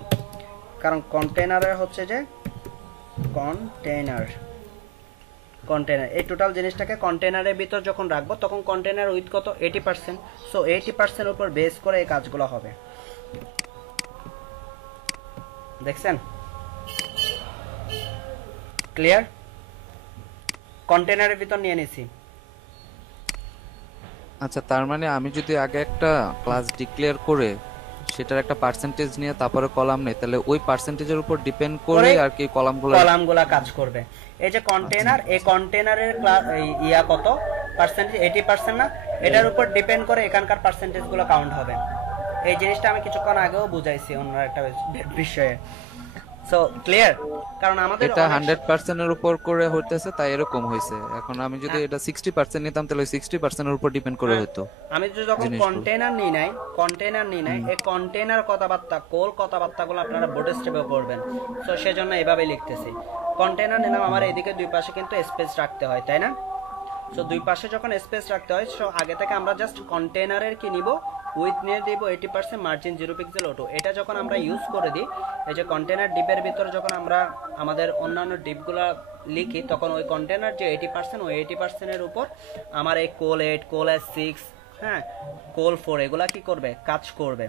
কারণ কন্টেইনারে হচ্ছে যে কন্টেইনার এই টোটাল জিনিসটাকে কন্টেইনারের ভিতর যখন রাখবো তখন কন্টেইনার উইথ কত? 80%। সো 80% উপর বেস করে এই কাজগুলো হবে। দেখছেন? ক্লিয়ার? কন্টেইনারের ভিতর নিয়ে নিছি। আচ্ছা, তার মানে আমি যদি আগে একটা ক্লাস ডিক্লেয়ার করে সেটার একটা পার্সেন্টেজ নিয়ে তারপরে কলাম নেই, তাহলে ওই পার্সেন্টেজের উপর ডিপেন্ড করে আর কি কলামগুলো কাজ করবে। এই যে কন্টেইনার, এই কন্টেইনারের ইয়া কত পার্সেন্টেজ? 80% না? এটার উপর ডিপেন্ড করে এখানকার পার্সেন্টেজগুলো কাউন্ট হবে। এই জিনিসটা আমি কিছুক্ষণ আগেও বুঝাইছি অন্য একটা বিষয়ে। So clear? কারণ আমাদের এটা 100% এর উপর করে হইতেছে, তাই এরকম হইছে। এখন আমি যদি এটা 60% নিতাম তাহলে 60% এর উপর ডিপেন্ড করে হতো। আমি যখন কন্টেইনার নিই নাই, এই কন্টেইনার কথাবার্তা, কোল কথাবার্তাগুলো আপনারা বোর্ড স্টেপে পড়বেন। সো সেজন্য এভাবে লিখতেছি। কন্টেইনার নিলাম, আমার এদিকে দুই পাশে কিন্তু স্পেস রাখতে হয়, তাই না? সো দুই পাশে যখন স্পেস রাখতে হয়, সো আগে থেকে আমরা জাস্ট কন্টেইনারের কি নিব, উইথ নিয়ে দিব 80%, মার্জিন 0 পিক্সেল অটো। এটা যখন আমরা ইউজ করে দিই, এই যে কন্টেইনার ডিপের ভিতরে যখন আমরা আমাদের অন্যান্য ডিপগুলো লিখি, তখন ওই কন্টেইনার যে 80%, ওই 80% এর উপর আমার এই কোল 8, কোল 6, হ্যাঁ, কোল 4 এগুলা কি করবে, কাজ করবে।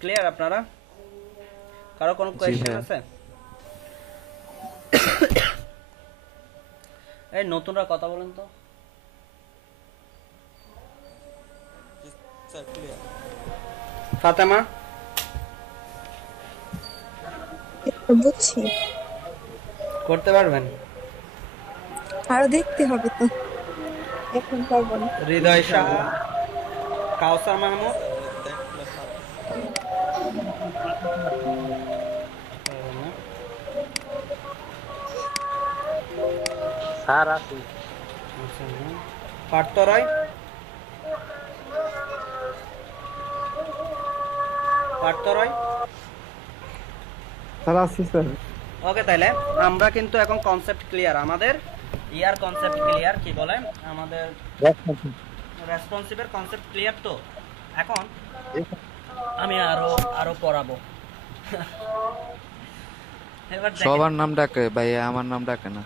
ক্লিয়ার আপনারা? কারো কোনো কোয়েশ্চেন আছে? এই নতুনরা কথা বলেন তো। ফাতেমা বুঝছি, করতে পারবেন? আরো দেখতে হবে তো, এখন পারবো না। হৃদয় শাহ, কাউসার মাহমুদ, স্যার আছি। পার্থ রায়, পার্থ রায়। স্যার আছি স্যার। ওকে, তাহলে আমরা কিন্তু এখন কনসেপ্ট ক্লিয়ার, আমাদের ইয়ার কনসেপ্ট ক্লিয়ার, কি বলেন আমাদের রেসপন্সিভের কনসেপ্ট ক্লিয়ার। তো এখন আমি আরো পড়াবো। এবার দেখেন, সবার নাম ডাকে ভাই, আমার নাম ডাকে না।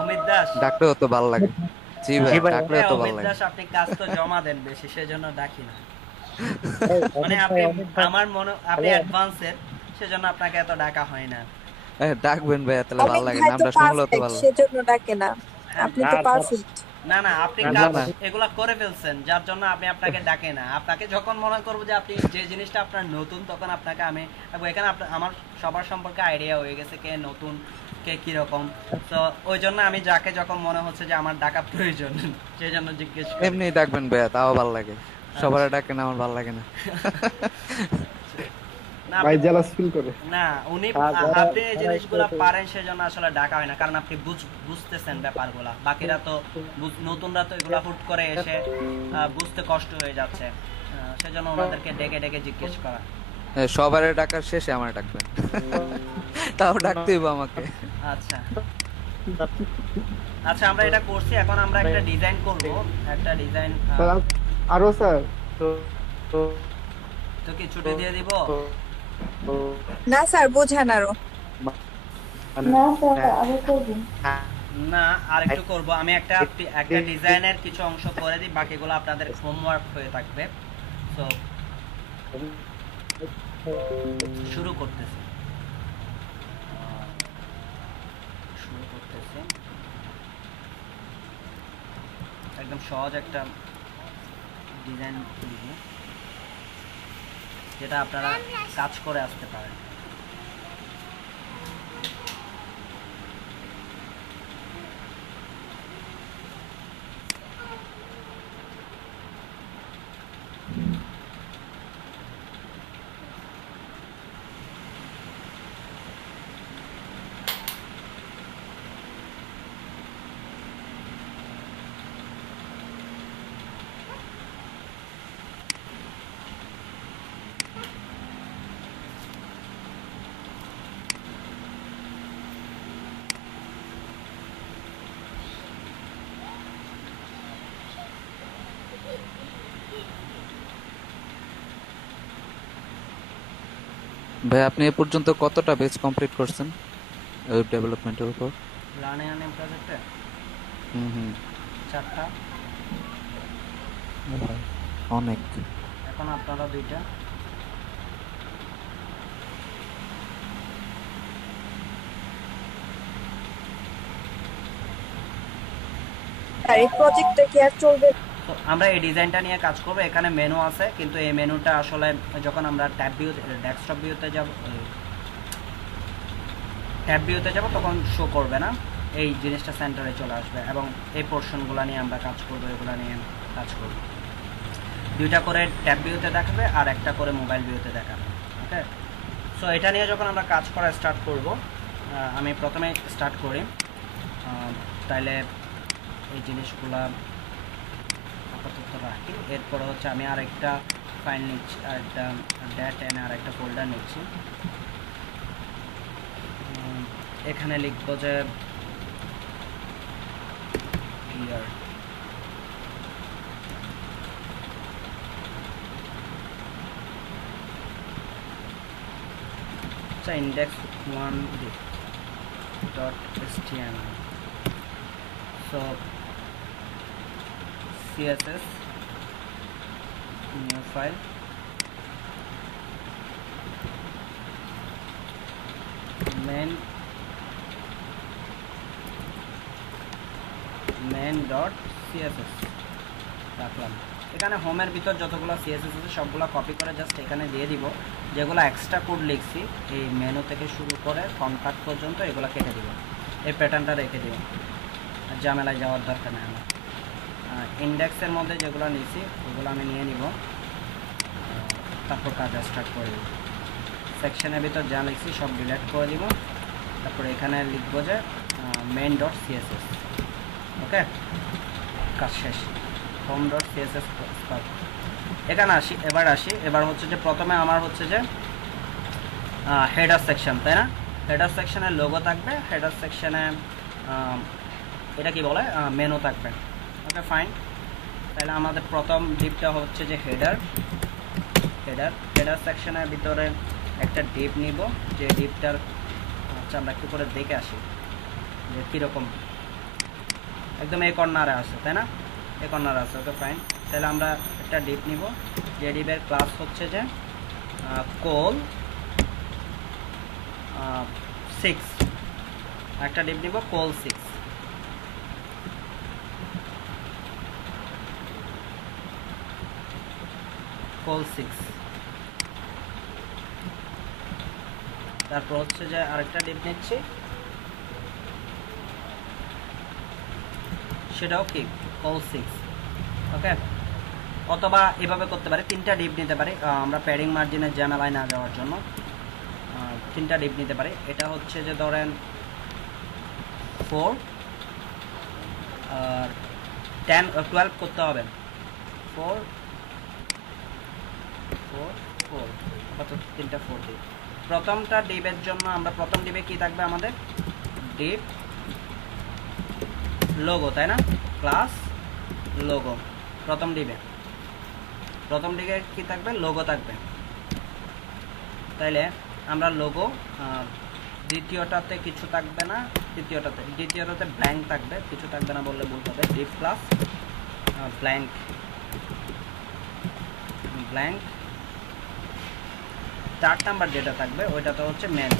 অমিত দাস, ডাকলেও তো ভালো লাগে। জি ভাই, ডাকলেও তো ভালো অমিত লাগে। দাস, আপনি কাজ তো জমা দেন বেশি, সেজন্য ডাকি না। মানে আপনি, আমার মনে, আপনি অ্যাডভান্সের, সেজন্য আপনাকে এত ডাকা হয় না। ডাকবেন ভাই, তাহলে ভালো অমিত লাগে, ভাই তো নামটা শুনলেও তো পারফেক্ট, ভালো লাগে। সেজন্য ডাকে না। আপনি তো পারফেক্ট। না না, আপনি না, কাজ না। এগুলা করে ফেলছেন, যার জন্য আমি আপনাকে ডাকে না। আপনাকে যখন মনে করবো যে আপনি যে জিনিসটা আপনার নতুন, তখন আপনাকে আমি এখানে আমার সবার সম্পর্কে আইডিয়া হয়ে গেছে, কে নতুন কে কিরকম। তো ওই জন্য আমি যাকে যখন মনে হচ্ছে যে আমার ডাকা প্রয়োজন, সেই জন্য জিজ্ঞেস করি। এমনি ডাকবেন ভাই, তাও ভালো লাগে। সবার ডাকে না, আমার ভালো লাগে না। না, ভাই জেলাস ফিল করে। না, উনি আপনি এই জিনিসগুলো পারেন, সেজন্য আসলে ডাকা হয় না, কারণ আপনি বুঝতেছেন ব্যাপারগুলা। বাকিরা তো নতুনরা তো এগুলা হুট করে এসে বুঝতে কষ্ট হয়ে যাচ্ছে, সেজন্য ওনাদেরকে ডেকে ডেকে জিজ্ঞেস করা। সবার ডাকার শেষে আমার ডাকবেন, তাও ডাকতে হইব আমাকে। আচ্ছা আচ্ছা, আমরা এটা করছি, এখন আমরা একটা ডিজাইন করব, একটা ডিজাইন। আরো স্যার তো কি ছুটি দিয়ে দিব? না স্যার, বোঝান আরো। না স্যার আরো করবো। না, আর একটু করব। আমি একটা ডিজাইনের কিছু অংশ করে দিই, বাকিগুলো আপনাদের হোমওয়ার্ক হয়ে থাকবে। তো শুরু করতেছি। একদম সহজ একটা ডিজাইন দিব, যেটা আপনারা কাজ করে আসতে পারেন। ভাই আপনি এ পর্যন্ত কতটা বেচ কমপ্লিট করছেন ওয়েব ডেভেলপমেন্টের উপর? রানে আনে প্রজেক্টে হুম 4টা, অনেক। এখন আপনারা 2টা। আর এই প্রজেক্টটা কি আর চলবে? তো আমরা এই ডিজাইনটা নিয়ে কাজ করব। এখানে মেনু আছে, কিন্তু এই মেনুটা আসলে যখন আমরা ট্যাব ভিউ, ডেস্কটপ ভিউতে যাব, তখন শো করবে না। এই জিনিসটা সেন্টারে চলে আসবে, এবং এই পোর্শনগুলো নিয়ে আমরা কাজ করব, এগুলো নিয়ে কাজ করব। 2টা করে ট্যাব ভিউতে দেখাবে আর একটা করে মোবাইল ভিউতে দেখাবে। ওকে, সো এটা নিয়ে যখন আমরা কাজ করা স্টার্ট করব, আমি প্রথমে স্টার্ট করি। তাইলে এই জিনিসগুলা আপাতত রাখি। এরপরে হচ্ছে আমি আরেকটা ফাইল নিচ্ছি, আরেকটা ড্যাট এনে আরেকটা ফোল্ডার নিচ্ছি। এখানে লিখবো যে ইয়ার, আচ্ছা, index1.html। So css new file main.css রাখলাম। এখানে হোমের ভিতর যতগুলো সিএসএস আছে সবগুলো কপি করে জাস্ট এখানে দিয়ে দিব। যেগুলো এক্সট্রা কোড লিখছি এই মেনু থেকে শুরু করে কন্ট্যাক্ট পর্যন্ত এগুলো কেটে দিব, এই প্যাটার্নটা রেখে দিব, ঝামেলায় যাওয়ার দরকার নেই আমার। ইন্ডেক্সের মধ্যে যেগুলো নিয়েছি ওগুলো আমি নিয়ে নিব, তারপর কাজ স্টার্ট করে দিব। সেকশনের ভিতর যা লিখছি সব ডিলিট করে দিব, তারপরে এখানে লিখবো যে main.css। ওকে, কাজ শেষ। home.css এখানে এবার হচ্ছে যে প্রথমে আমার হচ্ছে যে হেডার সেকশন, তাই না? হেডার সেকশনে লোগো থাকবে, হেডার সেকশনে এটা কি বলে মেনু থাকবে। ওকে ফাইন, তাহলে আমাদের প্রথম ডিপটা হচ্ছে যে হেডার সেকশনের ভিতরে একটা ডিপ নিব, যে ডিপটার হচ্ছে আমরা একটু করে দেখে আসি যে কীরকম। একদম এই কর্নারে আছে, তাই না? এই কর্নারে আছে। ওকে ফাইন, তাহলে আমরা একটা ডিপ নিব, যে ডিপের ক্লাস হচ্ছে যে কোল 6। একটা ডিপ নিব কোল 6। তারপর হচ্ছে যে আরেকটা ডিপ নিচ্ছি, সেটাও কি কোল 6। ওকে, অথবা এভাবে করতে পারি, 3টা ডিপ নিতে পারি আমরা প্যাডিং মার্জিনের ঝামেলায় না যাওয়ার জন্য। 3টা ডিপ নিতে পারি। এটা হচ্ছে যে ধরেন 4 আর 12 করতে হবে। 4 কত, 3টা 4 ডিপ। প্রথমটা ডিপের জন্য আমরা প্রথম ডিপে কি থাকবে আমাদের ডিপ লোগো, তাই না? ক্লাস লোগো প্রথম ডিপে কি থাকবে? লোগো থাকবে। তাইলে আমরা লোগো দ্বিতীয়টাতে কিছু থাকবে না, দ্বিতীয়টাতে ব্ল্যাঙ্ক থাকবে, কিছু থাকবে না বললে ভুল হবে। Deep plus blank. 4 নাম্বার যেটা থাকবে ওইটাতে হচ্ছে মেনু,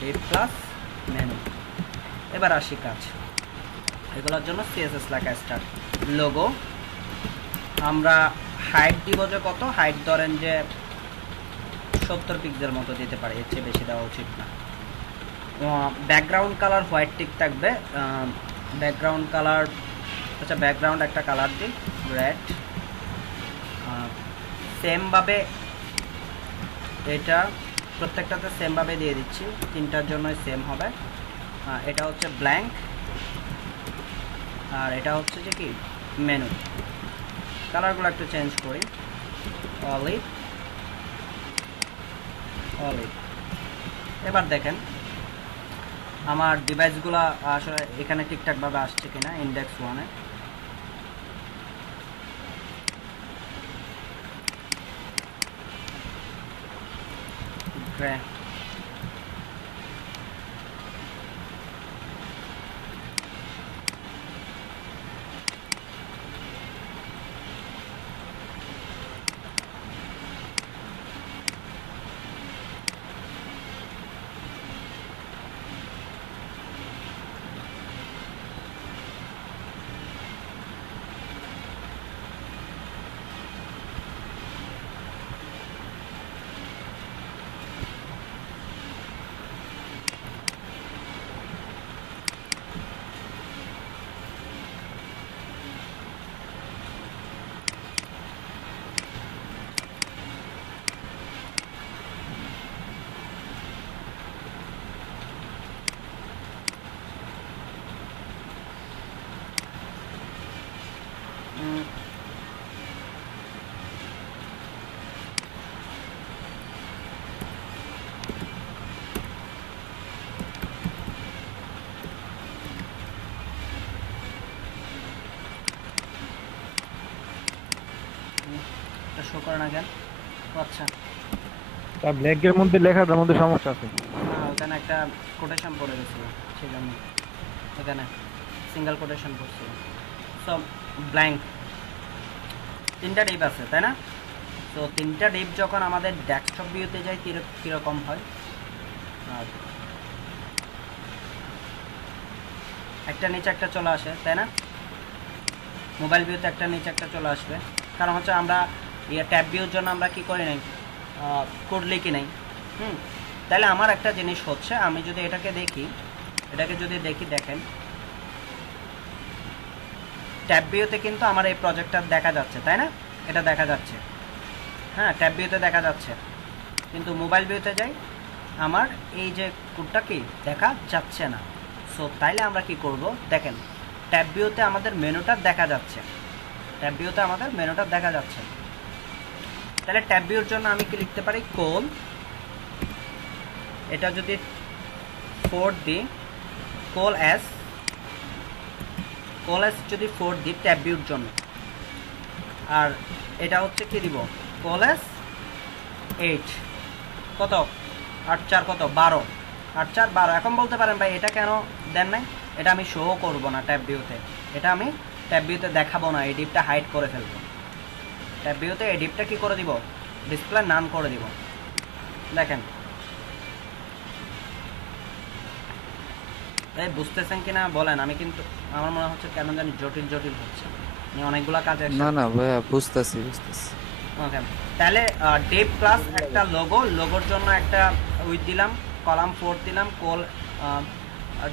ডিপ প্লাস মেনু। এবার আসি কাজ। এগুলোর জন্য সিএসএস লেখা স্টার্ট। লোগো আমরা হাইট দিব যে কত, হাইট ধরেন যে 70 পিক্সেল মতো দিতে পারি, এর চেয়ে বেশি দেওয়া উচিত না। ব্যাকগ্রাউন্ড কালার হোয়াইট টিক থাকবে। ব্যাকগ্রাউন্ড কালার, আচ্ছা ব্যাকগ্রাউন্ড একটা কালার দিই রেড। সেমভাবে এটা প্রত্যেকটাতে সেমভাবে দিয়ে দিচ্ছি, 3টার জন্যই সেম হবে। এটা হচ্ছে ব্ল্যাঙ্ক, আর এটা হচ্ছে যে কি মেনু। কালারগুলো একটু চেঞ্জ করি, অলিভ। এবার দেখেন আমার ডিভাইসগুলো আসলে এখানে ঠিকঠাকভাবে আসছে কিনা। ইন্ডেক্স 1-এ শো করে না কেন? আচ্ছা, তা ব্ল্যাকের মধ্যে লেখাটার মধ্যে সমস্যা আছে। ওখানে একটা কোটেশন পড়ে গেছিল, সেই জন্য এখানে সিঙ্গেল কোটেশন পড়ছিল। সো ব্ল্যাঙ্ক, তিনটা ডিপ আছে তাই না? তো তিনটা ডিপ যখন আমাদের ডেস্কটপ ভিউতে যায় কীরকম হয়, একটা নিচে একটা চলে আসে তাই না? মোবাইল ভিউতে একটা নিচে একটা চলে আসবে, কারণ হচ্ছে আমরা ট্যাব ভিউর জন্য আমরা কি করি নাই, কোড লিখি নাই। তাহলে আমার একটা জিনিস হচ্ছে, আমি যদি এটাকে যদি দেখি দেখেন ট্যাব ভিউতে কিন্তু আমার এই প্রজেক্টটা দেখা যাচ্ছে তাই না? এটা দেখা যাচ্ছে, হ্যাঁ ট্যাব ভিউতে দেখা যাচ্ছে, কিন্তু মোবাইল ভিউতে যাই আমার এই যে কোডটা কি দেখা যাচ্ছে না। সো তাইলে আমরা কি করব, দেখেন ট্যাব ভিউতে আমাদের মেনুটা দেখা যাচ্ছে, তাহলে ট্যাব ভিউর জন্য আমি কি লিখতে পারি, কোল, এটা যদি 4 দিই, কোল এস যদি 4 দিই ট্যাব ভিউর জন্য, আর এটা হচ্ছে কি দিব, কোল এস 8, কত 8 4 কত 12, 8 4 12। এখন বলতে পারেন ভাই এটা কেন দেন নাই, এটা আমি শো করব না ট্যাব ভিউতে, এটা আমি ট্যাব ভিউতে দেখাবো না, এই ডিপটা হাইড করে ফেলবো। ট্যাব ভিউতে এই ডিপটা কি করে দিব, ডিসপ্লে নান করে দিব। দেখেন এই বুঝতেছেন কিনা বলেন, আমি কিন্তু আমার মনে হচ্ছে কেন জানি জটিল হচ্ছে, অনেকগুলা কাজ আছে। না ভাইয়া বুঝতেছি। ওকে, তাহলে ডিপ প্লাস একটা লোগোর জন্য একটা উইথ দিলাম, কলাম 4 দিলাম, কোল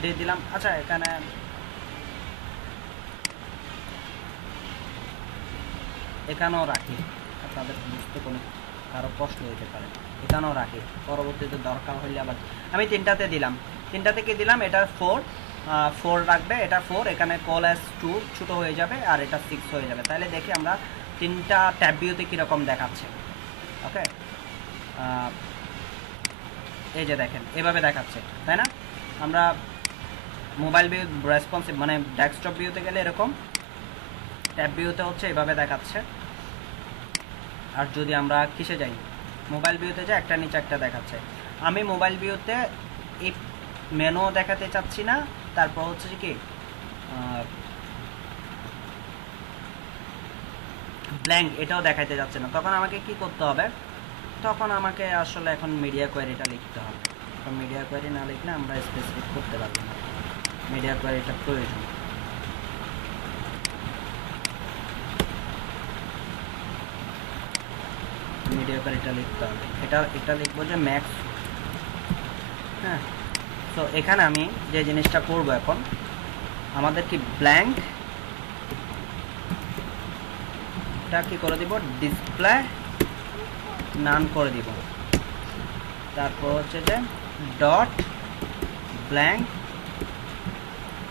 ডে দিলাম। আচ্ছা এখানে এখানেও রাখি, তাদের বুঝতে কোনো কারো কষ্ট হতে পারে, এখানেও রাখি, পরবর্তীতে দরকার হলে আবার আমি তিনটাতে দিলাম, তিনটাতে কি দিলাম, এটা 4 রাখবে, এটা 4, এখানে কল এস 2 ছোটো হয়ে যাবে, আর এটা 6 হয়ে যাবে। তাহলে দেখি আমরা তিনটা ট্যাব ভিউতে কীরকম দেখাচ্ছে। ওকে, এই যে দেখেন এভাবে দেখাচ্ছে তাই না? আমরা মোবাইল ভিউ রেসপন্সিভ মানে ডেস্কটপ ভিউতে গেলে এরকম, ট্যাব ভিউতে হচ্ছে এভাবে দেখাচ্ছে, আর যদি আমরা কিসে যাই, মোবাইল ভিউতে যাই, একটা নিচে একটা দেখাচ্ছে। আমি মোবাইল ভিউতে এই মেনু দেখাতে চাচ্ছি না, তারপর হচ্ছে কি ব্ল্যাঙ্ক এটাও দেখাতে যাচ্ছে না, তখন আমাকে কি করতে হবে, তখন আমাকে আসলে এখন মিডিয়া কোয়েরিটা লিখতে হবে। মিডিয়া কোয়েরি না লিখলে আমরা স্পেসিফিক করতে পারবো না, মিডিয়া কোয়েরিটা প্রয়োজন। মিডিয়া কোয়েরিটা লিখতে হবে, এটা লিখবো যে ম্যাক্স। হ্যাঁ, তো এখানে আমি যে জিনিসটা করব এখন, আমাদের কি ব্ল্যাঙ্ক টা কি করে দিব, ডিসপ্লে নান করে দিব, তারপর হচ্ছে যে ডট ব্ল্যাঙ্ক,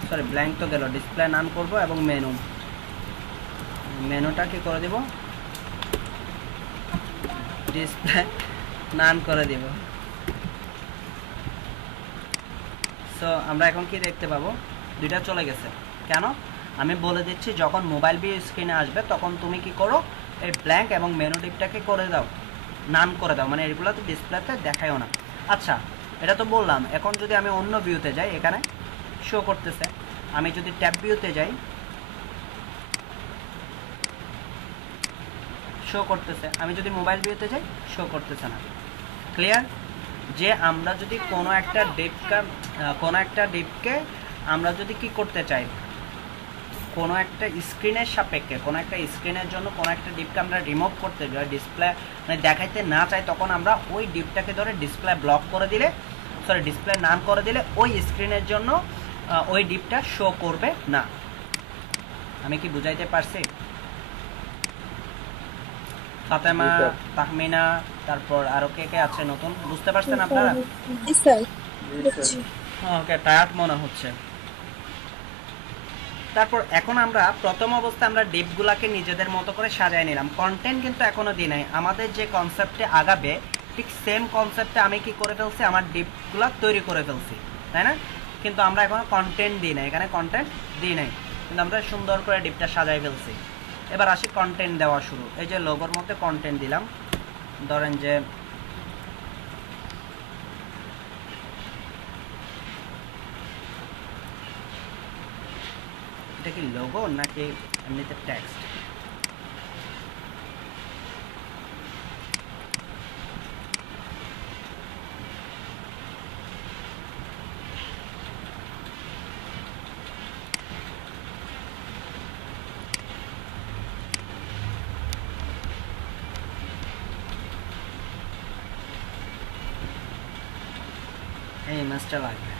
সরি ব্ল্যাঙ্ক তো গেল, ডিসপ্লে নান করব, এবং মেনুটা কি করে দিব, ডিসপ্লে নান করে দিব। সো আমরা এখন কি দেখতে পাবো, দুইটা চলে গেছে। কেন, আমি বলে দিচ্ছি যখন মোবাইল ভিউ স্ক্রিনে আসবে তখন তুমি কি করো, এই ব্ল্যাঙ্ক এবং মেনু ডিপটাকে করে দাও, নান করে দাও, মানে এগুলো তো ডিসপ্লেতে দেখায়ও না। আচ্ছা এটা তো বললাম, এখন যদি আমি অন্য ভিউতে যাই, এখানে শো করতেছে, আমি যদি ট্যাব ভিউতে যাই শো করতেছে, আমি যদি মোবাইল ভিউতে যাই শো করতেছে না। ক্লিয়ার, যে আমরা যদি কোনো একটা ডিপকে আমরা যদি কি করতে চাই, কোনো একটা স্ক্রিনের সাপেক্ষে, কোনো একটা স্ক্রিনের জন্য কোনো একটা ডিপকে আমরা রিমুভ করতে চাই, ডিসপ্লে মানে দেখাইতে না চাই, তখন আমরা ওই ডিপটাকে ধরে ডিসপ্লে ব্লক করে দিলে, সরি ডিসপ্লে নান করে দিলে ওই স্ক্রিনের জন্য ওই ডিপটা শো করবে না। আমি কি বুঝাইতে পারছি? ফাতেমা, তাহমিনা, তারপর আরো কে কে আছে নতুন, বুঝতে পারছেন আপনারা? ওকে, টায়ার্ড মনে হচ্ছে। তারপর এখন আমরা প্রথম অবস্থায় আমরা ডিপগুলাকে নিজেদের মতো করে সাজায় নিলাম, কন্টেন্ট কিন্তু এখনো দিই নাই। আমাদের যে কনসেপ্টে আগাবে ঠিক সেম কনসেপ্টে আমি কি করে ফেলছি, আমার ডিপগুলা তৈরি করে ফেলছি তাই না? কিন্তু আমরা এখনো কন্টেন্ট দিই নাই, এখানে কন্টেন্ট দিই নাই, কিন্তু আমরা সুন্দর করে ডিপটা সাজাই ফেলছি। এবার আসি কন্টেন্ট দেওয়া শুরু। এই যে লোগোর মধ্যে কন্টেন্ট দিলাম, ধরেন যে এটা কি লোগো নাকি এমনিতে টেক্সট? এই ইমেজটা লাগবে।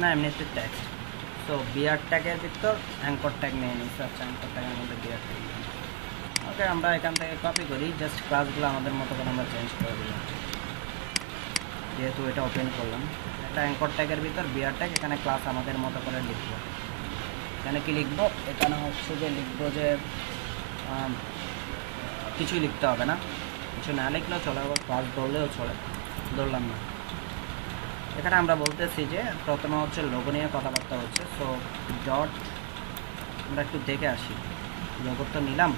না এমনিতে টেক্সট। সো বিআর ট্যাগের ভিতর অ্যাঙ্কর ট্যাগ নিয়ে নিচ্ছি। আচ্ছা অ্যাঙ্কর ট্যাগের মধ্যে বিআর ট্যাগ নিয়ে নিচ্ছি। ওকে আমরা এখান থেকে কপি করি, জাস্ট ক্লাসগুলো আমাদের মতো করে আমরা চেঞ্জ করে দিলাম। যেহেতু এটা ওপেন করলাম, একটা অ্যাঙ্কর ট্যাগের ভিতর বিআর ট্যাগ, এখানে ক্লাস আমাদের মতো করে লিখব। এখানে কি লিখব? এখানে হচ্ছে যে লিখব যে কিছুই লিখতে হবে না, কিছু না লিখলেও চলে, ক্লাস ধরলেও চলে, ধরলাম না। এখানে আমরা বলতেছি যে প্রথমে হচ্ছে লোগো নিয়ে কথাবার্তা হচ্ছে। সো ডট, আমরা একটু দেখে আসি, লোগো তো নিলাম,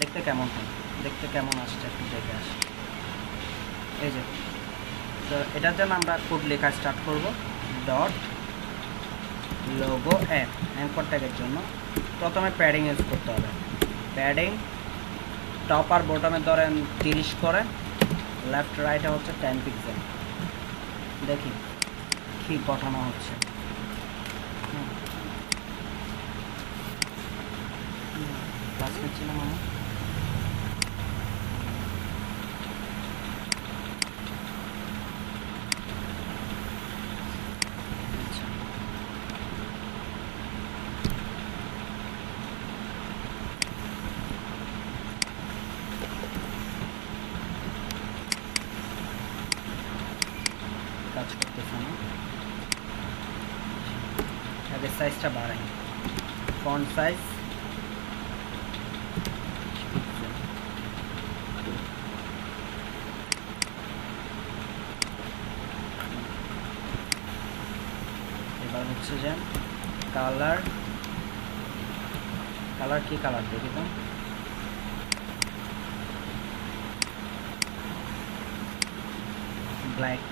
দেখতে কেমন হয়, দেখতে কেমন আসছে একটু দেখে আসি। এই যে, তো এটার জন্য আমরা কোড লেখা স্টার্ট করব। ডট লোগো অ্যাঙ্কর ট্যাগের জন্য প্রথমে প্যাডিং ইউজ করতে হবে। প্যাডিং টপ আর বটমে ধরেন 30 করে, লেফট রাইটে হচ্ছে 10 পিক্সেল। দেখি কি ঘটনা হচ্ছে। ক্লাস নিচ্ছিলাম আমি। কাজ করতেছে না, আগে সাইজটা বাড়াই। ফন্ট সাইজ এবার হচ্ছে যে কালার, কালার কি কালার দেখি তো, ব্ল্যাক।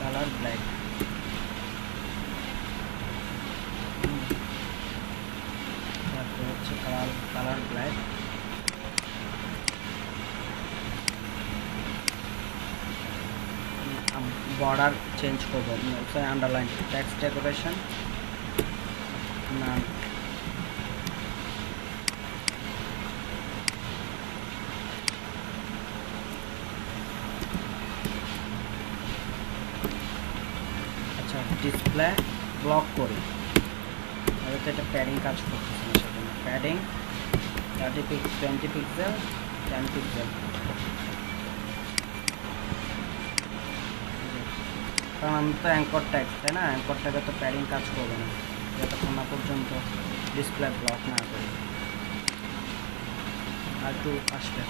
Colour black. তারপর হচ্ছে কালার ব্ল্যাক। বর্ডার চেঞ্জ করবো, আন্ডারলাইন টেক্সট ডেকোরেশন না, আচ্ছা ডিসপ্লে ব্লক করি। হয়তো এটা প্যাডিং কাজ করতেছে না, সেজন্য প্যাডিং 20 পিক্সেল 10 পিক্সেল। কারণ আমি তো অ্যাঙ্কর ট্যাগ, তাই না? অ্যাঙ্কর ট্যাগে তো প্যাডিং কাজ করবে না যতক্ষণ না পর্যন্ত ডিসপ্লে ব্লক না করি। আর একটু আসবে,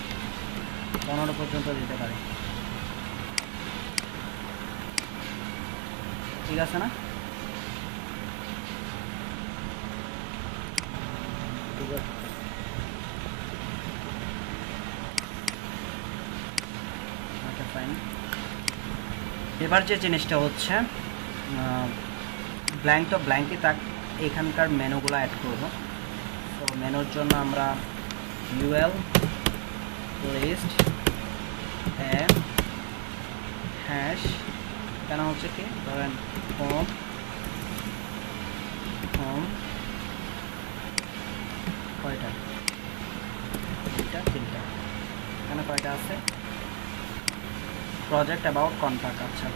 15 পর্যন্ত দিতে পারি, ঠিক আছে না? ঠিক আছে। Okay fine. এবার যে জিনিসটা হচ্ছে ব্ল্যাঙ্ক, তো ব্ল্যাঙ্কই তাক এখানকার মেনুগুলো অ্যাড করব। তো মেনুর জন্য আমরা ইউএল লিস্ট হ্যাশ, কেন হচ্ছে কি ধরেন হোম হোম কয়টা, দুইটা তিনটা, এখানে কয়টা আছে, প্রজেক্ট অ্যাবাউট কন্ট্যাক্ট। আচ্ছা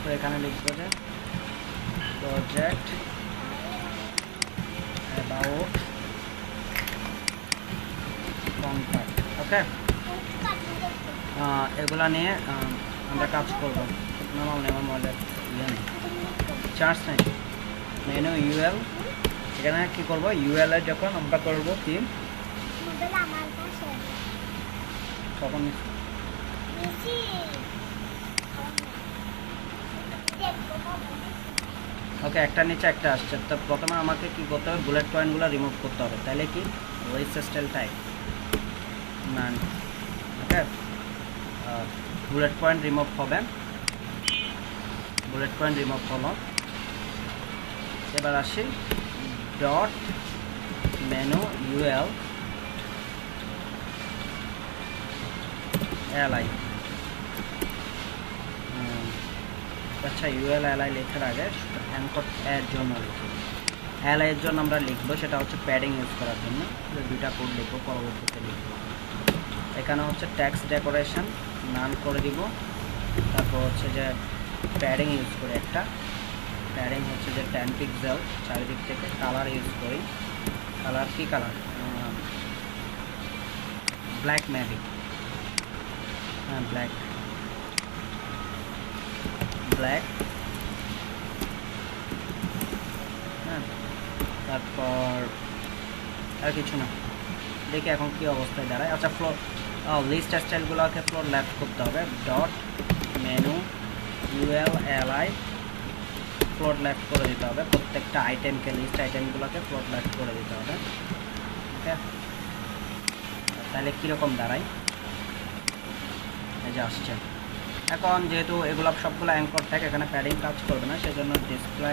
তো এখানে লিখবো যে প্রজেক্ট অ্যাবাউট কন্ট্যাক্ট। ওকে, এগুলা নিয়ে আমরা কাজ করবো। নর্মাল আমার মোবাইলের ইয়ে নেই, চার্জ নেই। মেনু ইউএল, এখানে কী করবো, ইউএল এর যখন আমরা করবো কি তখন ওকে, একটা নিচে একটা আসছে। তো প্রথমে আমাকে কি করতে হবে, বুলেট পয়েন্টগুলো রিমুভ করতে হবে। তাহলে কি ওয়েস্ট স্টাইল টাইপ নান। ওকে, বুলেট পয়েন্ট রিমুভ হবে, বুলেট পয়েন্ট রিমুভ হলো। এবার আসি ডট মেনু ইউএল এলআই। আচ্ছা, ইউএল এলআই লেখার আগে অ্যাঙ্কর এর জন্য লিখি। এলআই এর জন্য আমরা লিখবো, সেটা হচ্ছে প্যাডিং ইউজ করার জন্য। দুইটা কোড লিখবো, পরবর্তীতে লিখবো। এখানে হচ্ছে টেক্সট ডেকোরেশন নান করে দিব। তারপর হচ্ছে যে প্যাডিং ইউজ করি একটা, প্যাডিং হচ্ছে যে 10 পিক্সেল চারিদিক থেকে। কালার ইউজ করি, কালার কি কালার, ব্ল্যাক ম্যাভিক, হ্যাঁ ব্ল্যাক, ব্ল্যাক। হ্যাঁ, তারপর আর কিছু না, দেখি এখন কি অবস্থায় দাঁড়ায়। আচ্ছা, ফ্লোর লিস্ট স্টাইলগুলোকে ফ্লোর লেফট করতে হবে। Dot menu UL LI floor left করে দিতে হবে। প্রত্যেকটা আইটেমকে, লিস্ট আইটেমগুলোকে ফ্লোর লেফট করে দিতে হবে। ওকে, তাহলে কীরকম দাঁড়ায়, এই যে আসছে। এখন যেহেতু এগুলো সবগুলো অ্যাঙ্কর থাকে, এখানে প্যাডিং কাজ করবে না, সেজন্য ডিসপ্লে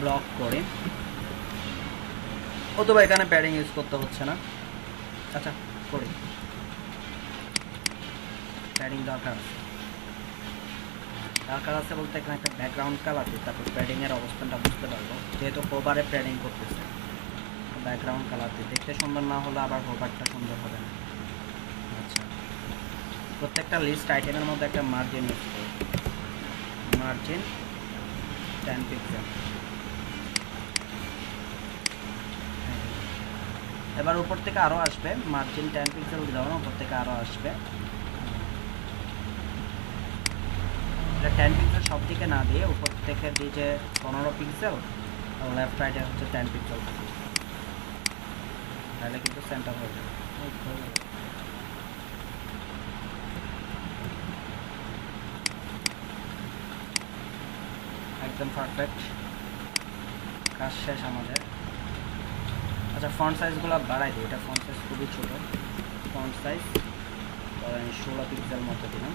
ব্লক করি, অথবা এখানে প্যাডিং ইউজ করতে হচ্ছে না। আচ্ছা, করি, প্যাডিং দরকার আছে বলতে এখানে একটা ব্যাকগ্রাউন্ড কালার দিই, তারপর প্যাডিংয়ের অবস্থানটা বুঝতে পারবো। যেহেতু হোভারে প্যাডিং করতেছে, ব্যাকগ্রাউন্ড কালার দিই। দেখতে সুন্দর না হলে আবার হোভারটা সুন্দর হবে না। আচ্ছা, প্রত্যেকটা লিস্ট আইটেমের মধ্যে একটা মার্জিন ইউজ করি, মার্জিন 10 পিক্সেল। এবার উপর থেকে আরও আসবে, মার্জিন 10 পিক্সেল দিলাম, উপর থেকে আরও আসবে। এটা 10 পিক্সেল সব দিকে না দিয়ে উপর থেকে দিই যে 15 পিক্সেল, আর লেফট রাইটে হচ্ছে 10 পিক্সেল, তাহলে কিন্তু সেন্টার হয়ে যাবে। একদম পারফেক্ট, কাজ শেষ আমাদের। আচ্ছা, ফন্ট সাইজগুলো বাড়াই দিই, এটা ফন্ট সাইজ খুবই ছোট। ফন্ট সাইজ 16 পিক্সেল মতো দিলাম।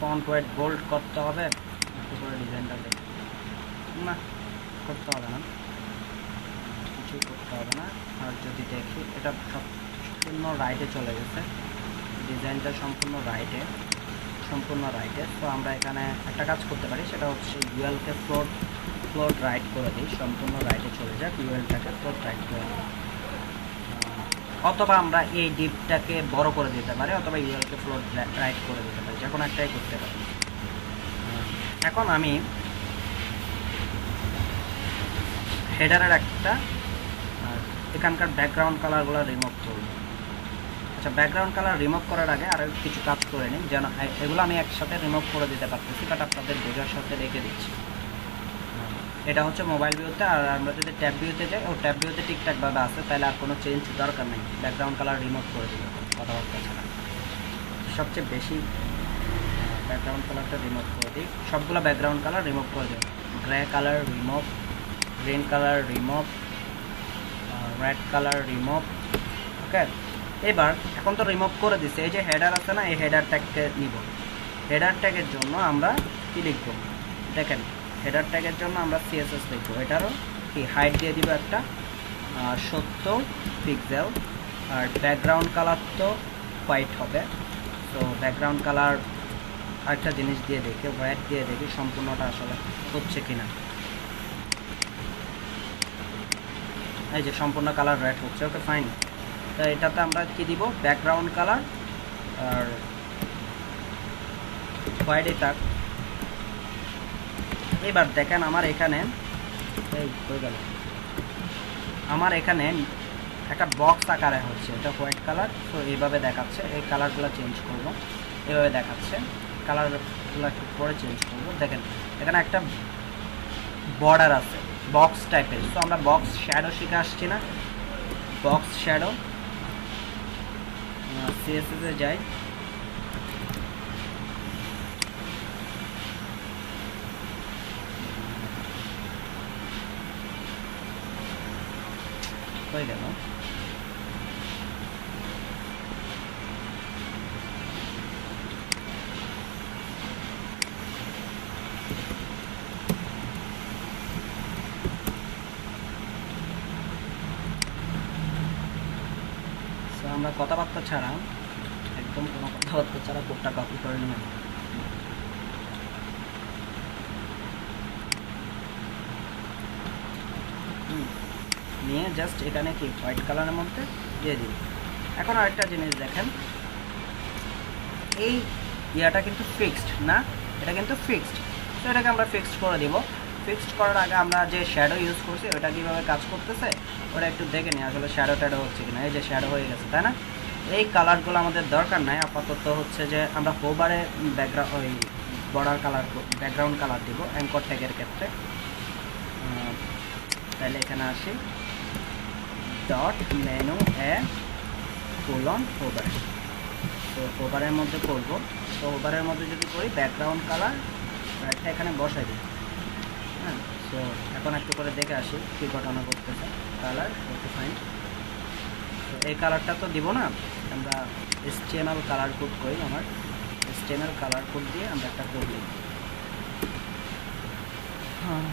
ফন্ট ওয়েট বোল্ড করতে হবে, একটু করে ডিজাইনটা দেখি। না, করতে হবে না, কিছুই করতে হবে না। আর যদি দেখি, এটা সম্পূর্ণ রাইটে চলে গেছে, ডিজাইনটা সম্পূর্ণ রাইটে, তো আমরা এখানে একটা কাজ করতে পারি, সেটা হচ্ছে ইউএলকে ফ্লোর রাইট করে দিই, সম্পূর্ণ রাইটে চলে যাক, ইউএলটাকে ফ্লোর রাইট করে দিই। অথবা আমরা এই ডিপটাকে বড় করে দিতে পারি, অথবা ইউএলকে ফ্লোর রাইট করে দিতে পারি, যে কোনো একটাই করতে পারি। এখন আমি হেডারের একটা এখানকার ব্যাকগ্রাউন্ড কালারগুলো রিমুভ করব। আচ্ছা, ব্যাকগ্রাউন্ড কালার রিমুভ করার আগে আরও কিছু কাজ করে নিই, যেন এগুলো আমি একসাথে রিমুভ করে দিতে পারতেছি, বাট আপনাদের বোঝার সাথে রেখে দিচ্ছি। এটা হচ্ছে মোবাইল ভিউতে, আর আমরা যদি ট্যাব ভিউতে যাই, ও ট্যাব ভিউতে ঠিকঠাকভাবে আছে, তাহলে আর কোনো চেঞ্জ দরকার নেই, ব্যাকগ্রাউন্ড কালার রিমুভ করে দিল কথাবার্তা ছাড়া। সবচেয়ে বেশি ব্যাকগ্রাউন্ড কালারটা রিমুভ করে দিই, সবগুলো ব্যাকগ্রাউন্ড কালার রিমুভ করে দিই। Grey colour remove, green colour remove, red colour remove. Okay, এবার এখন তো রিমুভ করে দিচ্ছে, এই যে হেডার আছে না, এই হেডার ট্যাগকে নিব। হেডার ট্যাগের জন্য আমরা কি লিখব দেখেন, হেডার ট্যাগের জন্য আমরা সিএসএস লিখবো। এটারও কি হাইট দিয়ে দিব একটা 70 পিক্সেল, আর ব্যাকগ্রাউন্ড কালার তো হোয়াইট হবে। তো ব্যাকগ্রাউন্ড কালার আরেকটা জিনিস দিয়ে দেখি, হোয়াইট দিয়ে দেখি সম্পূর্ণটা আসলে হচ্ছে কিনা। এই যে সম্পূর্ণ কালার রেড হচ্ছে, ওকে ফাইন। তো এটাতে আমরা কি দিব, ব্যাকগ্রাউন্ড কালার আর হোয়াইটই থাক। এবার দেখেন আমার এখানে এই হয়ে গেল, আমার এখানে একটা বক্স আকারে হচ্ছে, এটা হোয়াইট কালার। তো এইভাবে দেখাচ্ছে, এই কালারগুলো চেঞ্জ করব, এইভাবে দেখাচ্ছে। কালার এগুলো একটু পরে চেঞ্জ করবো। দেখেন এখানে একটা বর্ডার আছে বক্স টাইপের, সো আমরা বক্স শ্যাডো শিখে আসছি না, বক্স শ্যাডো সিএসএস এ যাই, হয়ে গেল। আমরা কথাবার্তা ছাড়া, একদম কোনো কথাবার্তা ছাড়া কোডটা কপি করে নেব। নিয়ে জাস্ট এখানে কি হোয়াইট কালারের মধ্যে দিয়ে দিই। এখন আরেকটা জিনিস দেখেন, এই ইয়াটা কিন্তু ফিক্সড না, এটা কিন্তু ফিক্সড, তো এটাকে আমরা ফিক্সড করে দিব। ফিক্সড করার আগে আমরা যে শ্যাডো ইউজ করছি ওটা কীভাবে কাজ করতেছে ওটা একটু দেখে নিই, আসলে শ্যাডো ট্যাডো হচ্ছে কিনা। এই যে শ্যাডো হয়ে গেছে, তাই না? এই কালারগুলো আমাদের দরকার নাই আপাতত। হচ্ছে যে আমরা হোবারে ব্যাকগ্রাউন্ড ওই বর্ডার কালার ব্যাকগ্রাউন্ড কালার দিব অ্যাঙ্কর ট্যাগের ক্ষেত্রে। তাহলে এখানে আসি, ডট মেনু এ কোলন হোবার, তো হোবারের মধ্যে করব। তো হোবারের মধ্যে যদি করি ব্যাকগ্রাউন্ড কালার এখানে বসাই দিই। হ্যাঁ, সো এখন একটু করে দেখে আসি কী ঘটনা করতেছে। কালার ওকে ফাইন, তো এই কালারটা তো দিব না, আমরা HTML কালার কোড করি। আমার HTML কালার কোড দিয়ে আমরা একটা কোড লিখি। হ্যাঁ,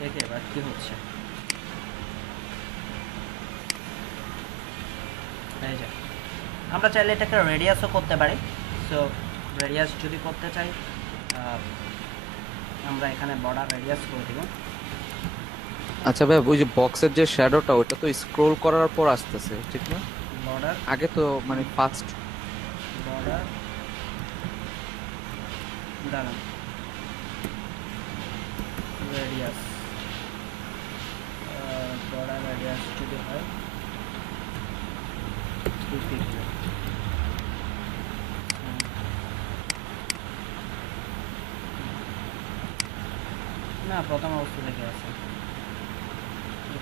দেখে এবার কি হচ্ছে। এই যে আমরা চাইলে এটাকে রেডিয়াসও করতে পারি। সো রেডিয়াস যদি করতে চাই আমরা এখানে বর্ডার রেডিয়াস করে দিব। আচ্ছা ভাই, ওই যে বক্সের যে শ্যাডোটা ওটা তো স্ক্রোল করার পর আসতেছে, ঠিক না? বর্ডার আগে তো মানে ফার্স্ট বর্ডার দাঁড়ান, রেডিয়াস বর্ডার রেডিয়াস যদি হয় 250, না প্রথম অবস্থা থেকে আছে,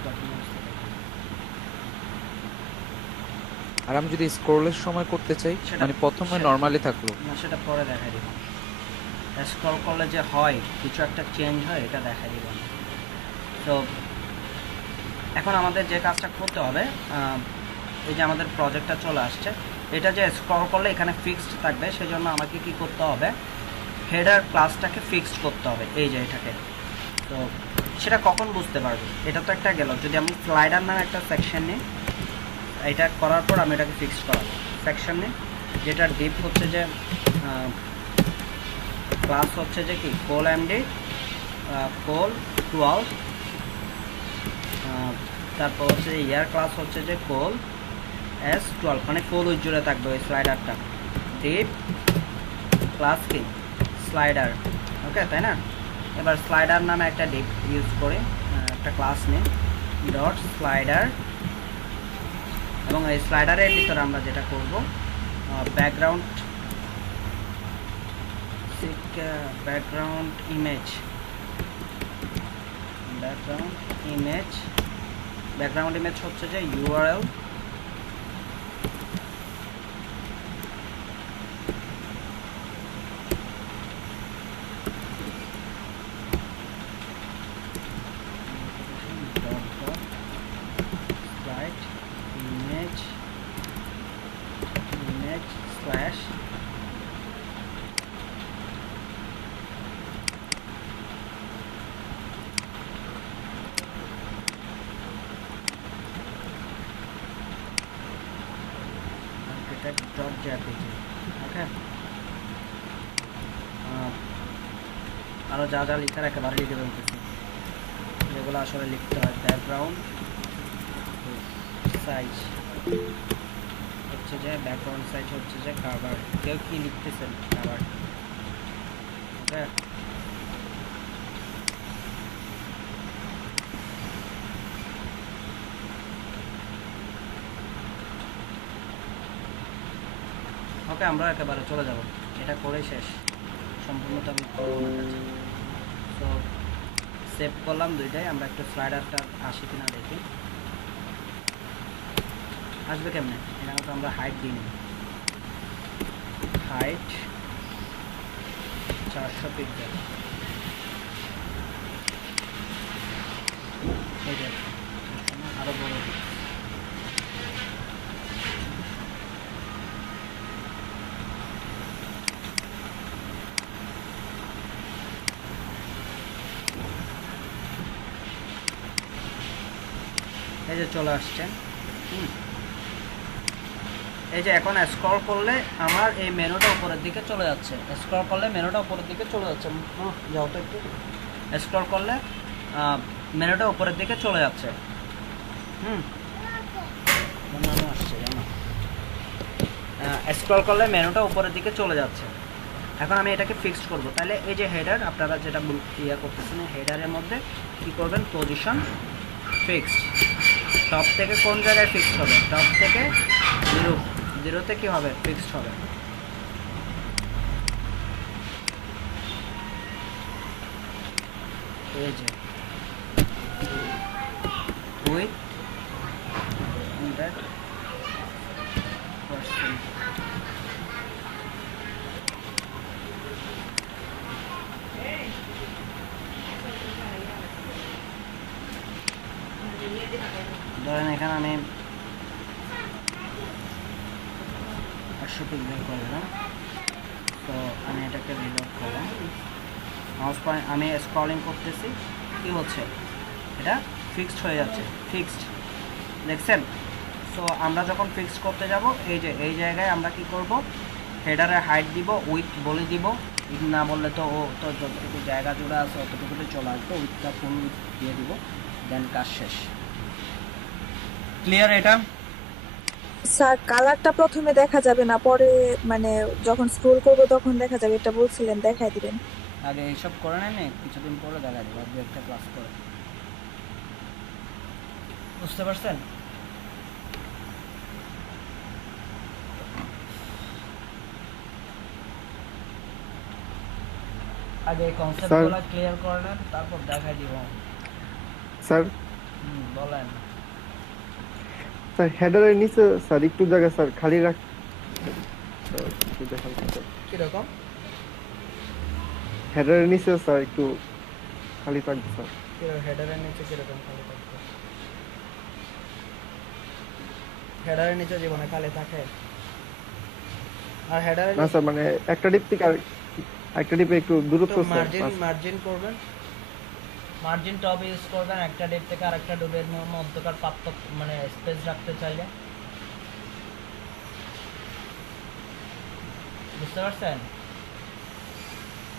প্রথম অবস্থা থেকে। আর আমি যদি স্ক্রোলের সময় করতে চাই, মানে প্রথমে নরমালি থাকলো না, সেটা পরে দেখাই দিব। স্ক্রল করলে যে হয় কিছু একটা চেঞ্জ হয়, এটা দেখাই দিব। তো এখন আমাদের যে কাজটা করতে হবে, এই যে আমাদের প্রজেক্টটা চলে আসছে, এটা যে স্ক্রল করলে এখানে ফিক্সড থাকবে, সেজন্য আমাকে কি করতে হবে, হেডার ক্লাসটাকে ফিক্সড করতে হবে, এই যে এটাকে। তো সেটা কখন বুঝতে পারবো, এটা তো একটা গেল। যদি আমি স্লাইডার নামে একটা সেকশন নিই, এটা করার পর আমি এটাকে ফিক্সড করাবো সেকশন নিই, যেটার ডিপ হচ্ছে যে ক্লাস হচ্ছে যে কি কোল এমডি কোল 12, তারপর হচ্ছে যে ইয়ার ক্লাস হচ্ছে যে কোল S12, মানে কোল জুড়ে থাকবে ওই স্লাইডারটা। ডিপ ক্লাস কি স্লাইডার, ওকে, তাই না? এবার স্লাইডার নামে একটা ডিপ ইউজ করে একটা ক্লাস নিই, ডট স্লাইডার, এবং এই স্লাইডারের ভিতরে আমরা যেটা করব, ব্যাকগ্রাউন্ড ইমেজ, ব্যাকগ্রাউন্ড ইমেজ হচ্ছে যে URL slash architect.jpg, ওকে। আরো যা যা লিখার একেবারে লিখে ফেলতেছি, যেগুলো আসলে লিখতে হয়। ব্যাকগ্রাউন্ড সাইজ হচ্ছে যে ব্যাকগ্রাউন্ড সাইজ হচ্ছে যে কাভার, কেউ কি লিখতেছেন কাভার, ওকে। ওকে আমরা একেবারে চলে যাব, এটা করে শেষ সম্পূর্ণটা আমি করবো না কাছে। তো সেভ করলাম দুইটাই, আমরা একটু স্লাইডারটা আসে কিনা দেখি। আসবে কেমনে, এখানে তো আমরা হাইট দিই, হাইট 400 পিক্সেল, এই যে আরো বড় এই যে চলে আসছে। এই যে এখন স্ক্রল করলে আমার এই মেনুটা উপরের দিকে চলে যাচ্ছে, স্ক্রল করলে মেনুটা উপরের দিকে চলে যাচ্ছে। যাও তো একটু, স্ক্রল করলে মেনুটা উপরের দিকে চলে যাচ্ছে। আসছে জানো, স্ক্রল করলে মেনুটা উপরের দিকে চলে যাচ্ছে। এখন আমি এটাকে ফিক্সড করব, তাহলে এই যে হেডার আপনারা যেটা ইয়া করতেছেন, হেডারের মধ্যে কি করবেন, পজিশন ফিক্সড। টপ থেকে কোন জায়গায় ফিক্সড হবে, টপ থেকে 0 কি হবে, ফিক্সড হবে। এই যে উইথ 100%। ধরেন এখানে আমি 800 পিক্সেল করে দিলাম। তো আমি এটাকে রিলোড করলাম, মাউস পয়েন্ট আমি স্ক্রলিং করতেছি, কি হচ্ছে, এটা ফিক্সড হয়ে যাচ্ছে, ফিক্সড দেখছেন। সো আমরা যখন ফিক্সড করতে যাব, এই যে এই জায়গায় আমরা কি করব, হেডারে হাইট দিব, উইথ বলে দিব, উইথ না বললে তো ও তো যতটুকু জায়গা জুড়ে আছে অতটুকুতে চলে আসবে, উইথটা ফুল উইথ দিয়ে দিব, দেন কাজ শেষ। ক্লিয়ার এটা? স্যার কালারটা প্রথমে দেখা যাবে না, পরে মানে যখন স্ক্রল করব তখন দেখা যাবে, এটা বলছিলেন দেখাই দিবেন। আগে এইসব করে নেন, কিছুদিন পরে দেখা যাবে, দু একটা ক্লাস করে। বুঝতে পারছেন? আগে এই কনসেপ্টগুলো ক্লিয়ার করে নেন, তারপর দেখাই দিব। স্যার বলেন স্যার হেডারের নিচে স্যার একটু জায়গা স্যার খালি রাখ, কিরকম হেডারের নিচে স্যার একটু খালি থাকবে স্যার। হেডারের নিচে কিরকম খালি থাকবে? হেডারের নিচে জীবনে খালি থাকে? আর হেডারের না স্যার মানে একটা ডিপ থেকে একটা ডিপে একটু দূরত্ব স্যার, মার্জিন করবেন, মার্জিন টপ ইউজ করবেন, একটা ডিপ থেকে আরেকটা ডিপের মধ্যকার পার্থক্য মানে স্পেস রাখতে চাইলে। বুঝতে পারছেন?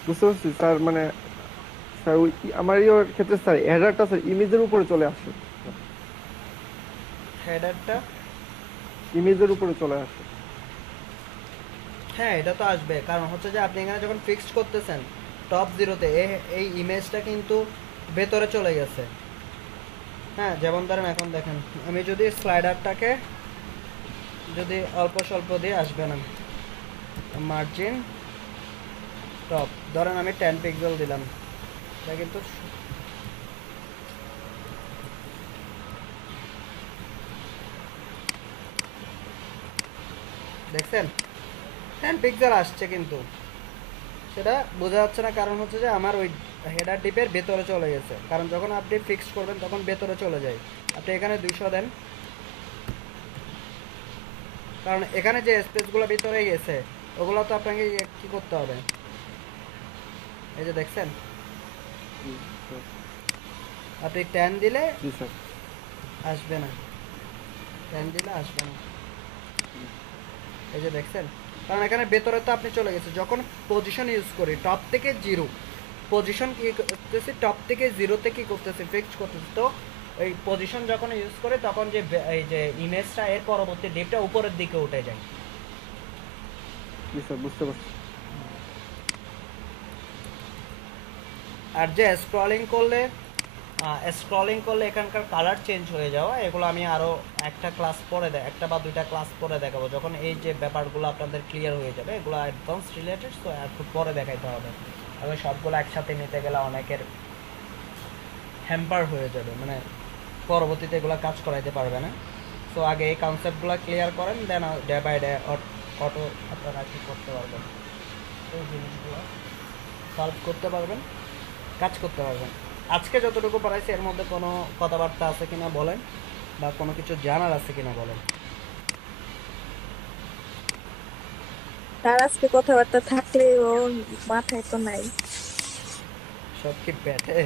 বুঝতে পারছি স্যার, মানে স্যার ওই আমার ইয়ের ক্ষেত্রে স্যার হেডারটা স্যার ইমেজের উপরে চলে আসে, হেডারটা ইমেজের উপরে চলে আসে। হ্যাঁ এটা তো আসবে, কারণ হচ্ছে যে আপনি এখানে যখন ফিক্সড করতেছেন টপ 0-তে এই ইমেজটা কিন্তু ভেতরে চলে গেছে। হ্যাঁ যেমন ধরেন এখন দেখেন, আমি যদি স্লাইডারটাকে যদি অল্প স্বল্প দিয়ে আসবে না, মার্জিন টপ ধরেন আমি 10 পিক্সেল দিলাম, এটা কিন্তু দেখছেন 10 পিক্সেল আসছে, কিন্তু সেটা বোঝা যাচ্ছে না, কারণ হচ্ছে যে আমার ওই হেডার ডিপের ভেতরে চলে গেছে। কারণ যখন আপনি ফিক্সড করবেন তখন ভেতরে চলে যায়। আপনি এখানে 200 দেন, কারণ এখানে যে স্পেসগুলো ভিতরে গেছে ওগুলো তো আপনাকে কি করতে হবে, এই যে দেখছেন আপনি 10 দিলে আসবে না, 10 দিলে আসবে না, এই যে দেখছেন, কারণ এখানে ভেতরে তো আপনি চলে গেছে। যখন পজিশন ইউজ করি টপ থেকে 0, পজিশন কি করতেছি, টপ থেকে 0-তে কি করতেছি, ফিক্সড করতেছি। তো এই পজিশন যখন ইউজ করে তখন যে এই যে ইমেজটা এর পরবর্তী ডিপটা উপরের দিকে উঠে যায়। বুঝতে পারছি। আর যে স্ক্রলিং করলে স্ক্রলিং করলে এখানকার কালার চেঞ্জ হয়ে যাওয়া, এগুলো আমি আরও একটা ক্লাস পরে একটা বা দুইটা ক্লাস পরে দেখাবো, যখন এই যে ব্যাপারগুলো আপনাদের ক্লিয়ার হয়ে যাবে, এগুলো অ্যাডভান্স রিলেটেড, তো একটু পরে দেখাইতে হবে। তবে সবগুলো একসাথে নিতে গেলে অনেকের হ্যাম্পার হয়ে যাবে, মানে পরবর্তীতে এগুলো কাজ করাইতে পারবে না। সো আগে এই কনসেপ্টগুলো ক্লিয়ার করেন, দেন ডে বাই ডে অটো আপনারা কি করতে পারবেন, এই জিনিসগুলো সলভ করতে পারবেন, কাজ করতে পারবেন। আজকে যতটুকু পড়াইছি এর মধ্যে কোনো কথাবার্তা আছে কিনা বলেন, বা কোনো কিছু জানার আছে কিনা বলেন। তার আজকে কথাবার্তা থাকলে ওর মাথায় তো নাই। সব কি পেটে?